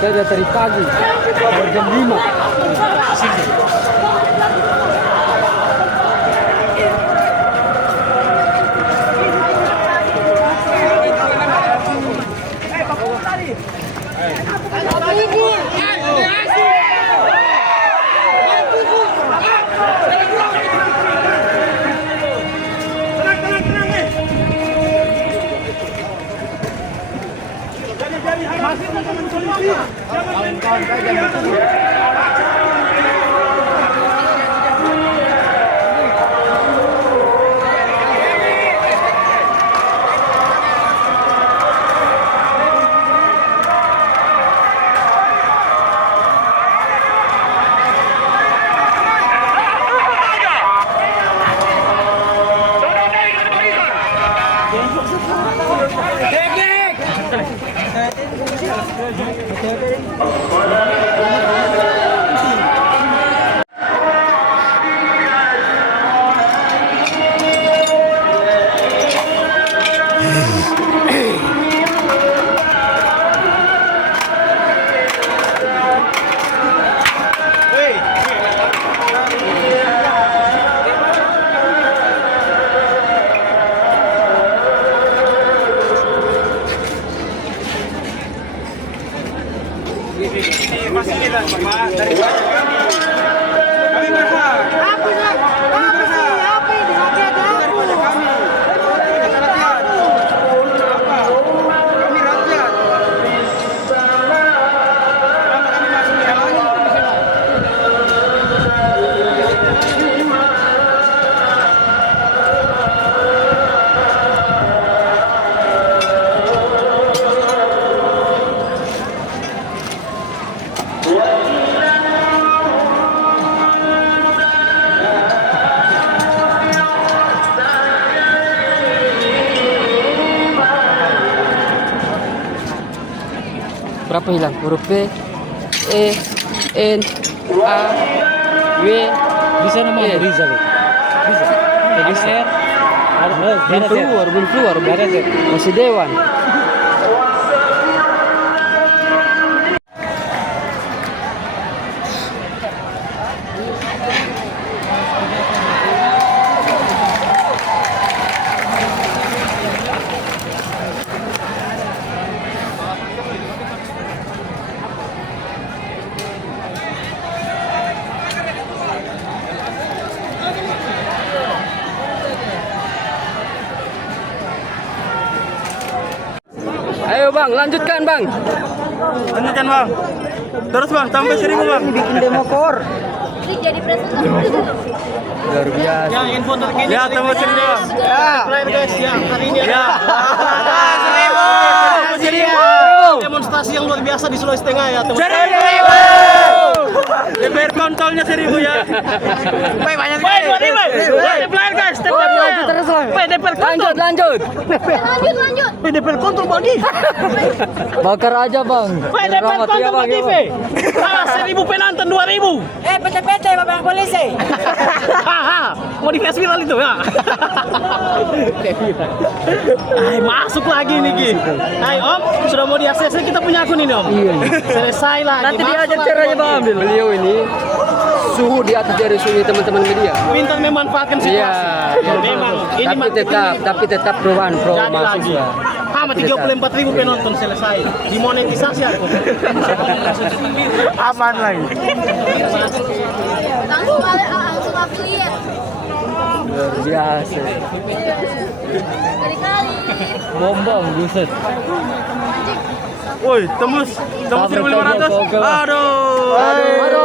Saya dari pagi, jam 5. Fasilitas Bapak dari pajak kami. Kami berhak. Apa sih? Apa ini? Dari pajak kami. Pajak rakyat. Apa? Kami rakyat. Kenapa kami masuk di hal ini? Berapa hilang? Huruf P, E, N, A, W. Bisa nama Rizal. Bisa. R, belum keluar, beres ya. Masih Dewan. Ayo bang, lanjutkan bang. Lanjutkan bang. Terus bang, sampai 1000 bang. Bikin demokor. Jadi presentasi. Luar biasa. Yang info terkini. Ya, tambah 1000 bang. Ya. Player guys, ya. Hari ini ya. 1000. Demonstrasi yang luar biasa di Sulawesi Tengah ya, teman. 1000. DPR kontrolnya 1000 ya. Baik banyak. Baik 2000. Player guys, Lanjut terus lah. DPR kontrol. Lanjut. Lanjut. DPR kontrol bagi. Bakar aja bang. DPR kontrol bagi. 1000 penonton 2000. PT Bapak Polisi. Modifikasi viral itu ya. Masuk lagi nih Ki. Hai Om, sudah mau diakses kita punya akun ini Om. Iya. Selesai lagi. Nanti diajar caranya bang ambil. Beliau ini suhu di atas dari suhu teman-teman media. Pintar memanfaatkan situasi. Iya. Memang ini Tapi tetap perubahan pro jadi lagi. mahasiswa. Sama 34.000 penonton selesai. Dimonetisasi aku. Aman lagi. Langsung affiliate. Luar biasa. Kali-kali. Bombong buset. Woi, tembus 1.500. Aduh.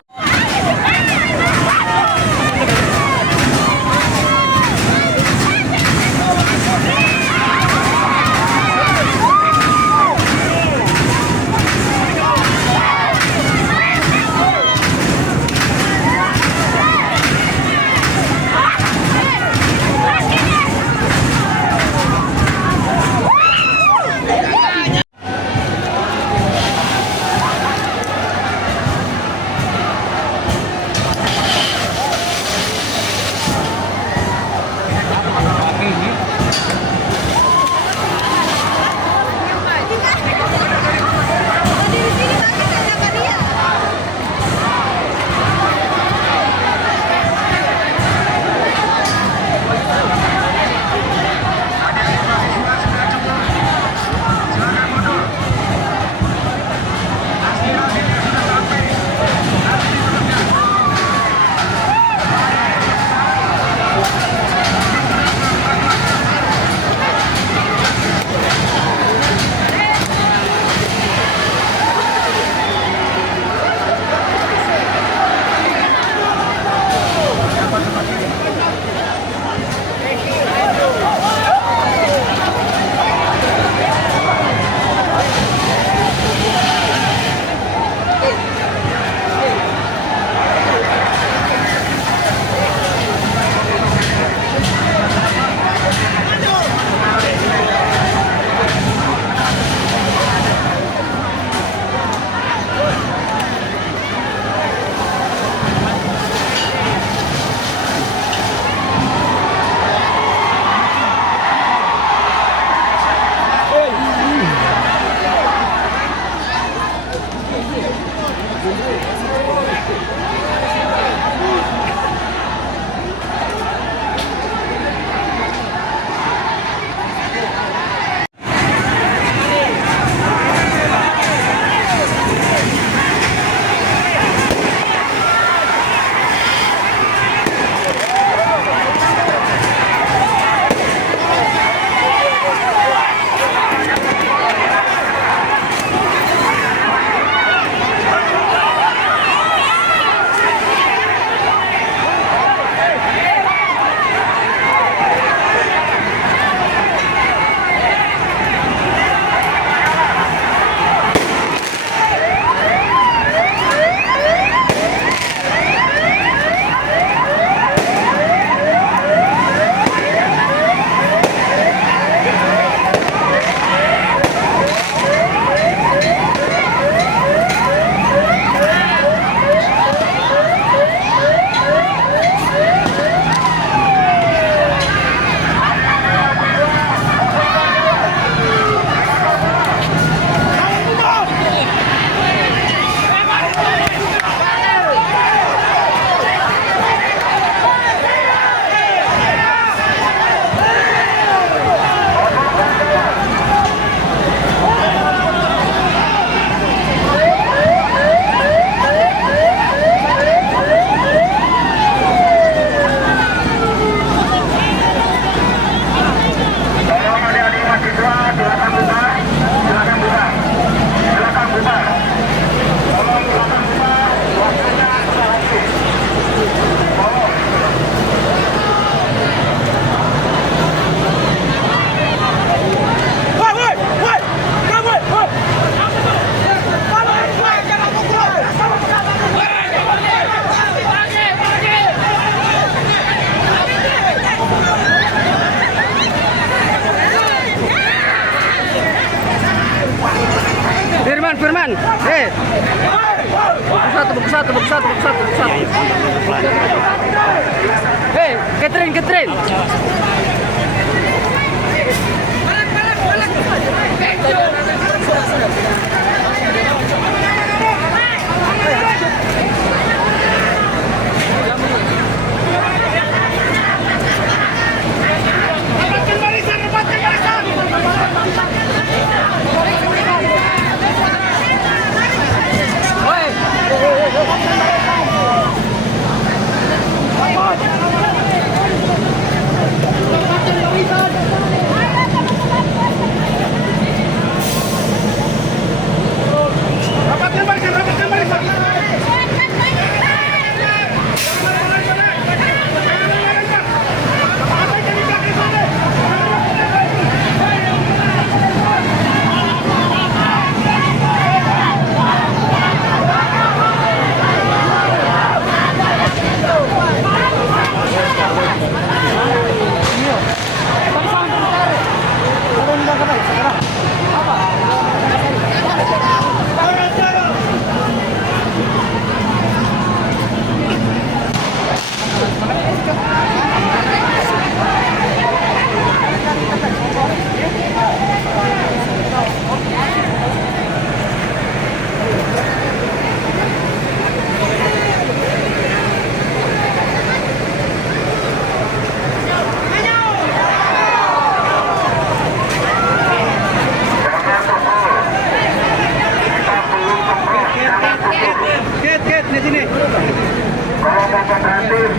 tren.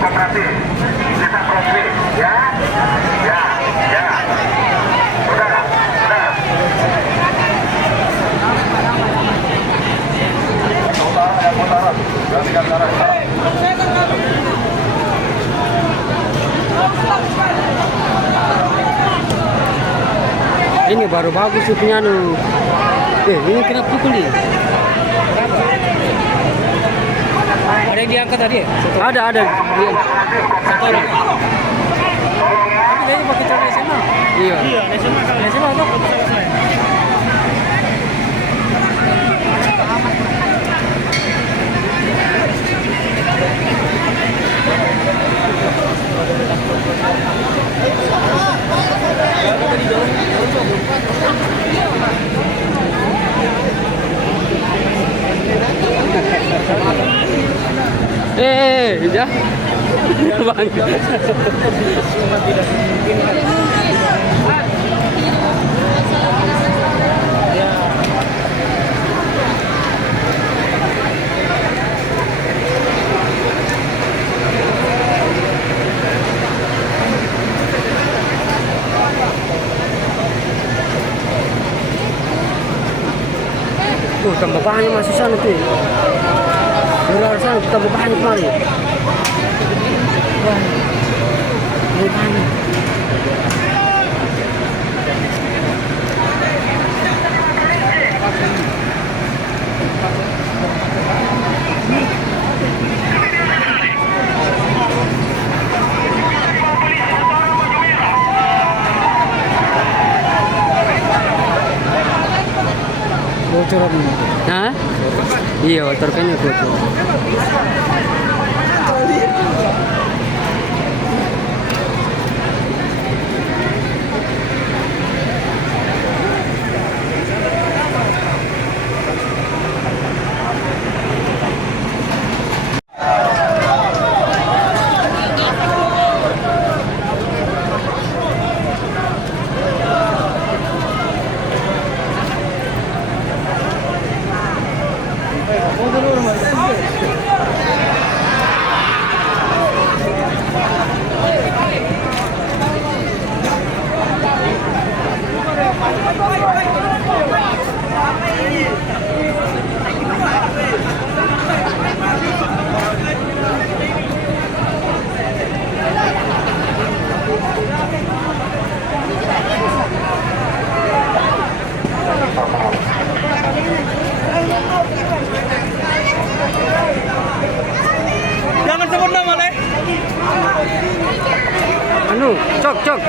kooperatif. Kita konflik, ya. Ya, ya. Udah. Utara. Gantikan arah utara. Ini baru bagus punya nu. Ini kena pukul nih. Ada yang diangkat tadi ya? Ada. Satu orang. Tapi dia pakai cara nasional. Iya, nasional tuh. Ya. Bang. Tambah banyak masih sana tuh. Luar sana tambah banyak kali. Wah, ini banyak. Bocoran. Hah? Iya, terkena bocor. Jangan sebut nama, Le. Cok.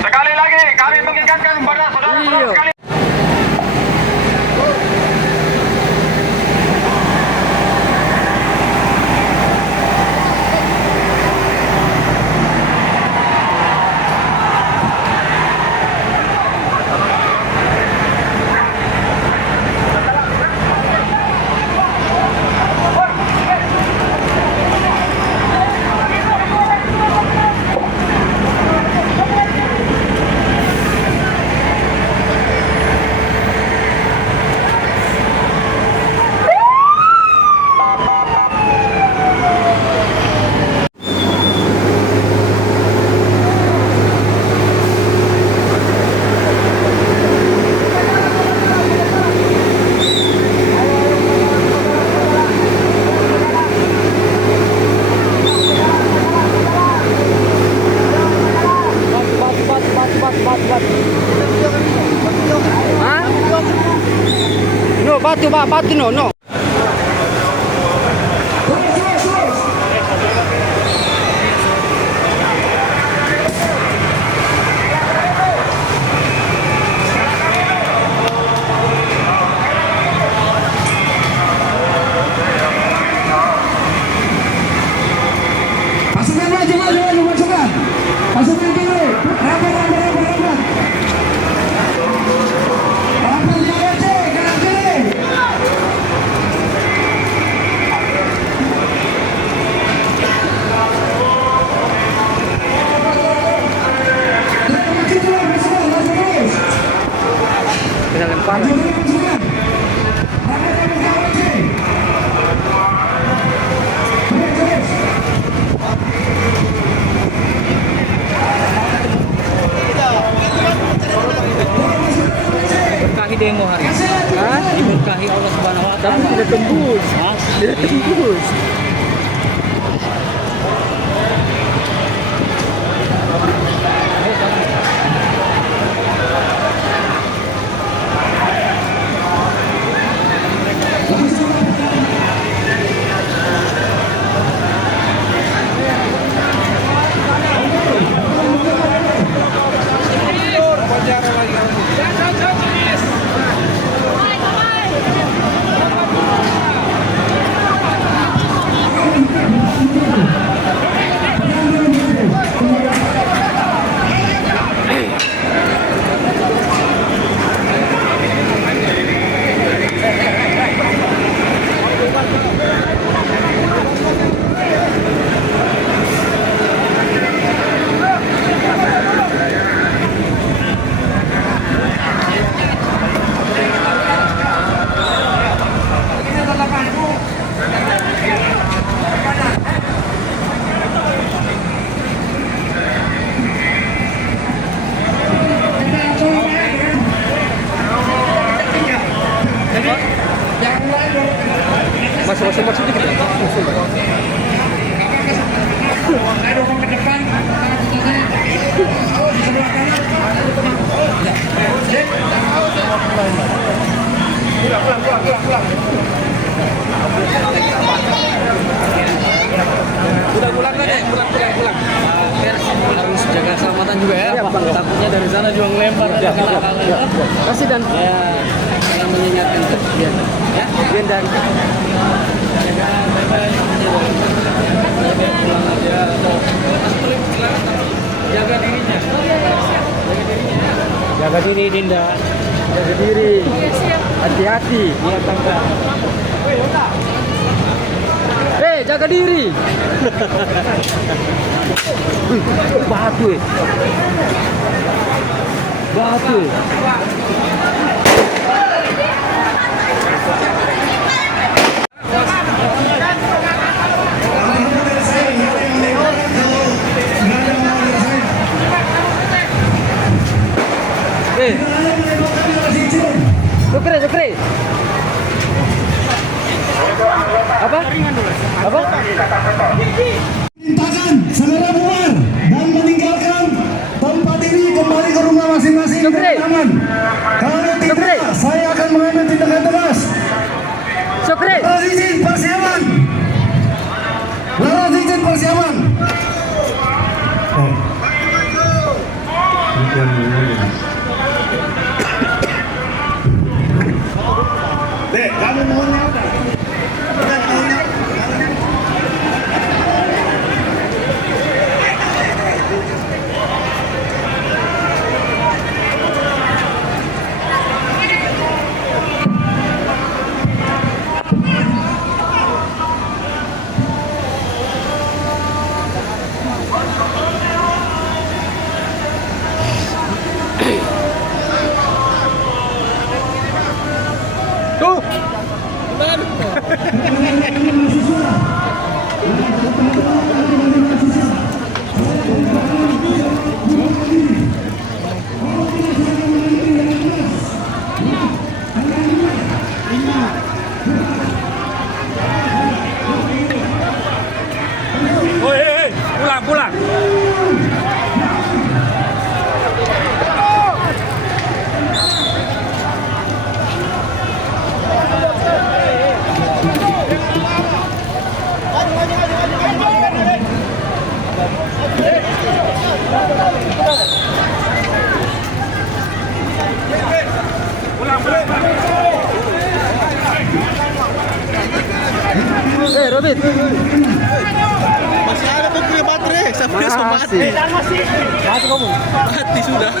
Sekali lagi kami mengingatkan kepada saudara-saudara sekalian. No, batu no. Pasukan maju pasukan. Pasukan kiri, rapat. Rapat di ARC, kanan kiri. Kita lempar. Berkahi demo hari ini. Diberkahi Allah Subhanahu wa taala. Tapi tidak tembus. Tidak tembus. Masuk dikit ya. Pulang kan ya, pulang. Harus jaga keselamatan juga ya. Takutnya dari sana juga ngelempar. Kasih dan ya, jangan mengingatkan ya. Dan jaga dirinya. Jaga diri Dinda. Jaga diri. Hati-hati. Iya tangga. Jaga diri. Batu. Sukri. Apa? Perintahkan saudara bubar dan meninggalkan tempat ini, kembali ke rumah masing-masing dengan aman. Kalau tidak, saya akan mengambil tindakan tegas. Laras izin persiapan. Robin. Masih ada tuh punya baterai, sampai mati. Mati kamu? Mati sudah.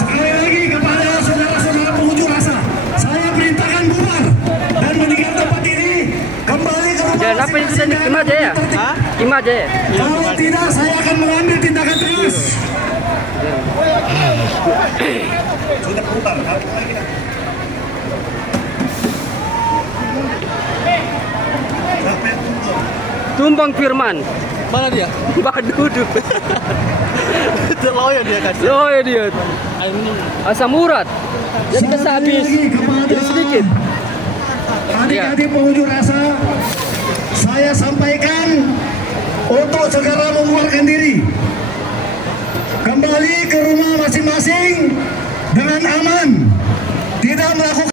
Sekali lagi kepada saudara-saudara pengunjuk rasa, saya perintahkan bubar dan meninggalkan tempat ini, kembali ke rumah masing-masing. Aja ya? Kim aja ya? Kalau tidak, saya akan mengambil tindakan tegas. Sudah putar, Tumbang Firman. Mana dia? Duduk. Terloyo dia kan. Oh ya dia. Asam urat. Jadi bisa habis. Jadi sedikit. Adik-adik pengunjuk rasa, saya sampaikan untuk segera mengeluarkan diri, kembali ke rumah masing-masing dengan aman, tidak melakukan.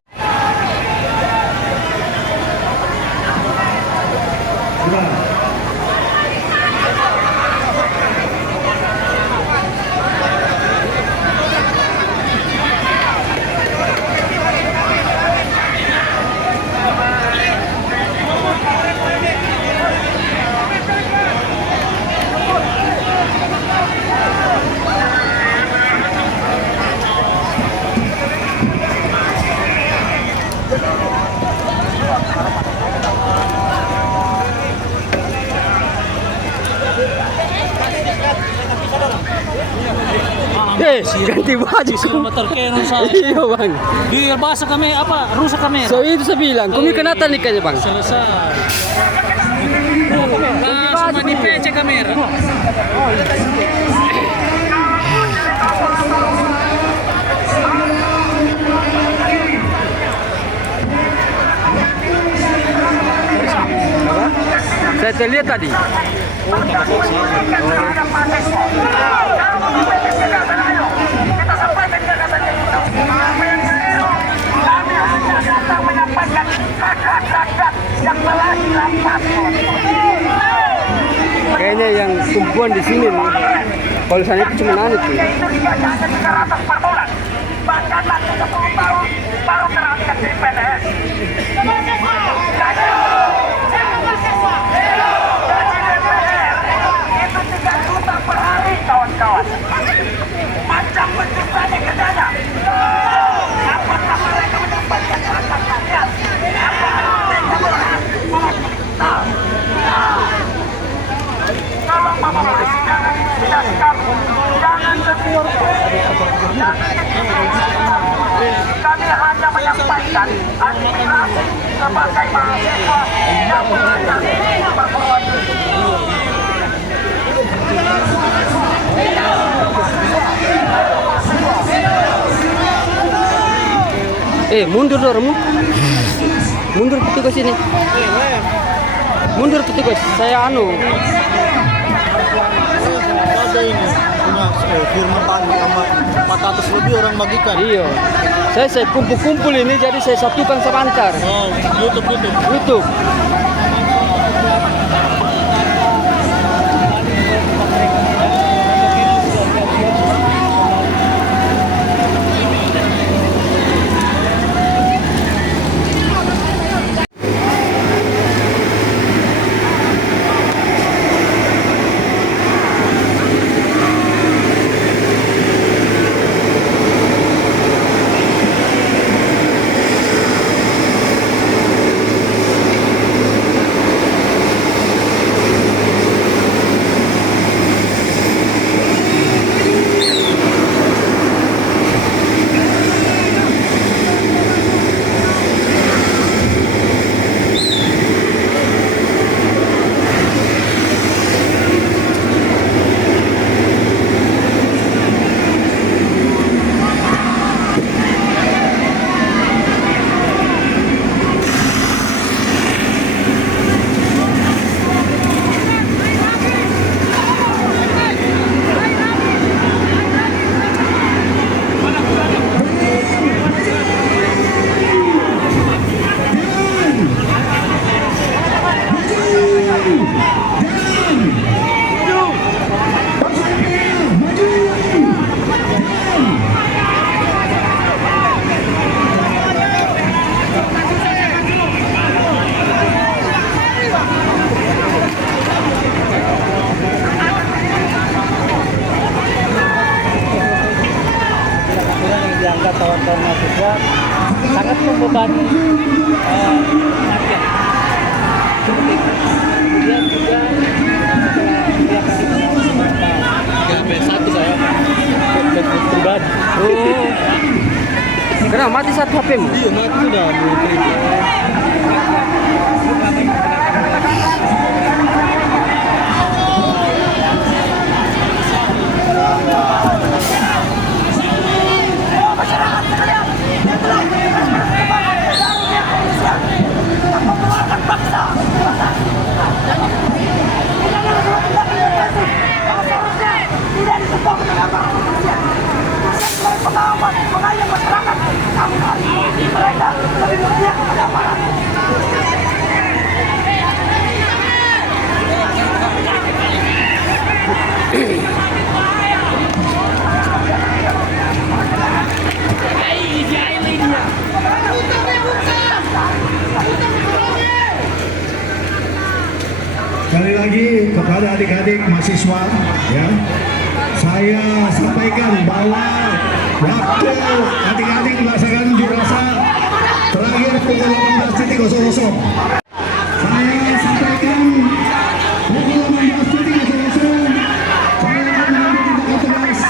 Ganti baju Motor Canon sa Iya bang. di basa kami apa rusak kami. So itu saya bilang, kami kenatan nih kayaknya bang. Selesai. Langsung di PC kamera. Saya terlihat tadi. Kita sampaikan gagasan kita. Kami hanya datang menyampaikan hak-hak yang telah dirampas. Kayaknya yang tumpuan di sini nih. Kalau sana itu cuma nanit tuh. Itu digajakan 300 per bulan. Bahkan nanti 10 tahun baru terangkat di PNS. Gaji DPR itu 3 juta per hari kawan-kawan. Macam penciptanya kerjanya. Apakah mereka mendapatkan hak rakyat? Apakah mereka berhak memaksa? Tolong Bapak jangan disidasikan, jangan tegur, kami hanya menyampaikan aspirasi sebagai mahasiswa yang belajar berkorban. Mundur dormu. Mundur petugas ini. Mundur petugas. Saya anu. Ada ini punya firman tadi sama 400 lebih orang bagikan. Iya. Saya kumpul-kumpul ini jadi saya satukan sebentar. Oh, YouTube. membebani rakyat. Kemudian juga setelah B1 saya pribadi. Oh. Kenapa mati satu HP-mu? Iya, mati sudah. Sekali lagi kepada adik-adik mahasiswa, ya, saya sampaikan bahwa waktu adik-adik melaksanakan unjuk rasa terakhir pukul 18.00. Saya sampaikan pukul 18.00 saya akan mengambil tindakan tegas.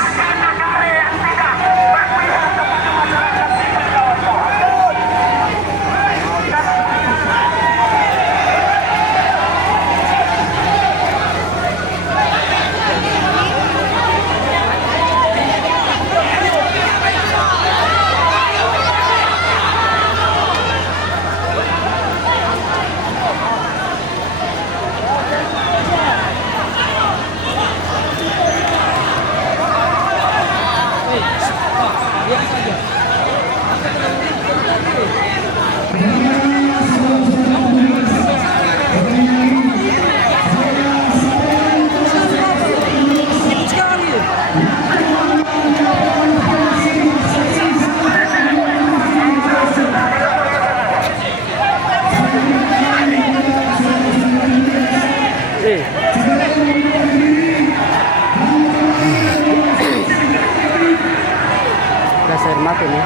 Saya mati nih.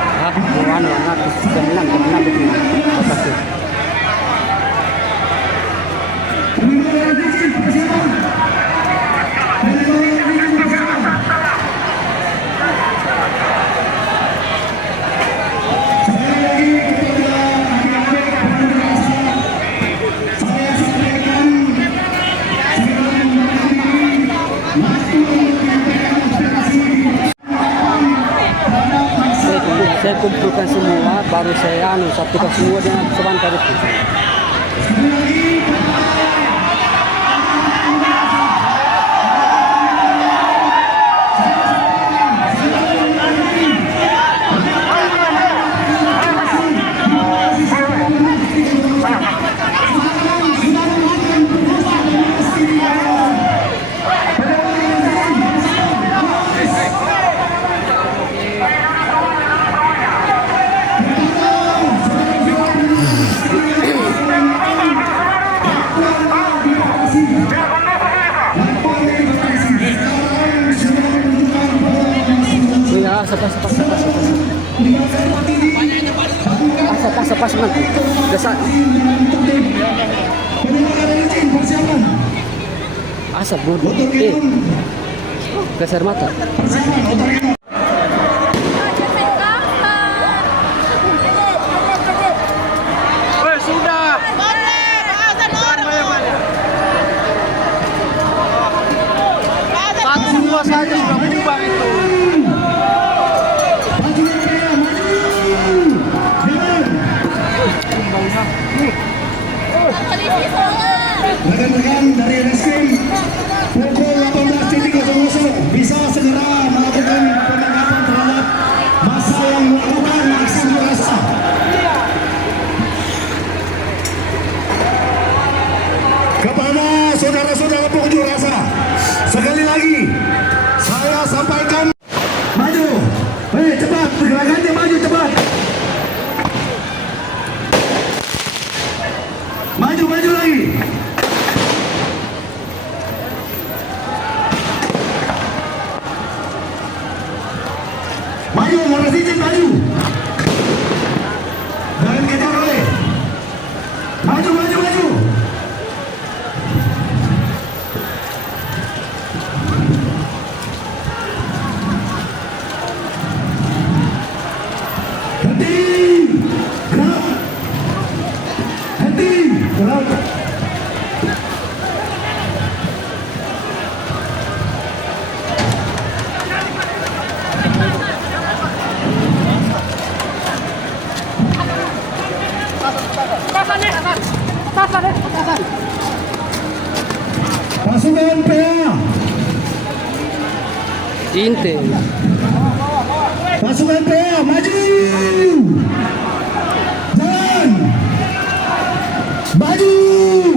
Mau anu jam 6 itu. Oke. Saya kumpulkan semua, baru saya satukan semua dengan sebentar itu. Pas nanti. Desa. Asap bodoh. Gas air mata. Saja sudah berubah itu. Rekan-rekan dari Reskrim pukul 18.00 bisa segera melakukan penangkapan terhadap massa yang melakukan aksi unjuk rasa. Kepada saudara-saudara pengunjuk rasa, sekali lagi saya sampaikan, maju, cepat, pergerakannya maju cepat, maju lagi. Maju, harus izin maju. Inte. Pasukan PA maju. Jalan. Maju.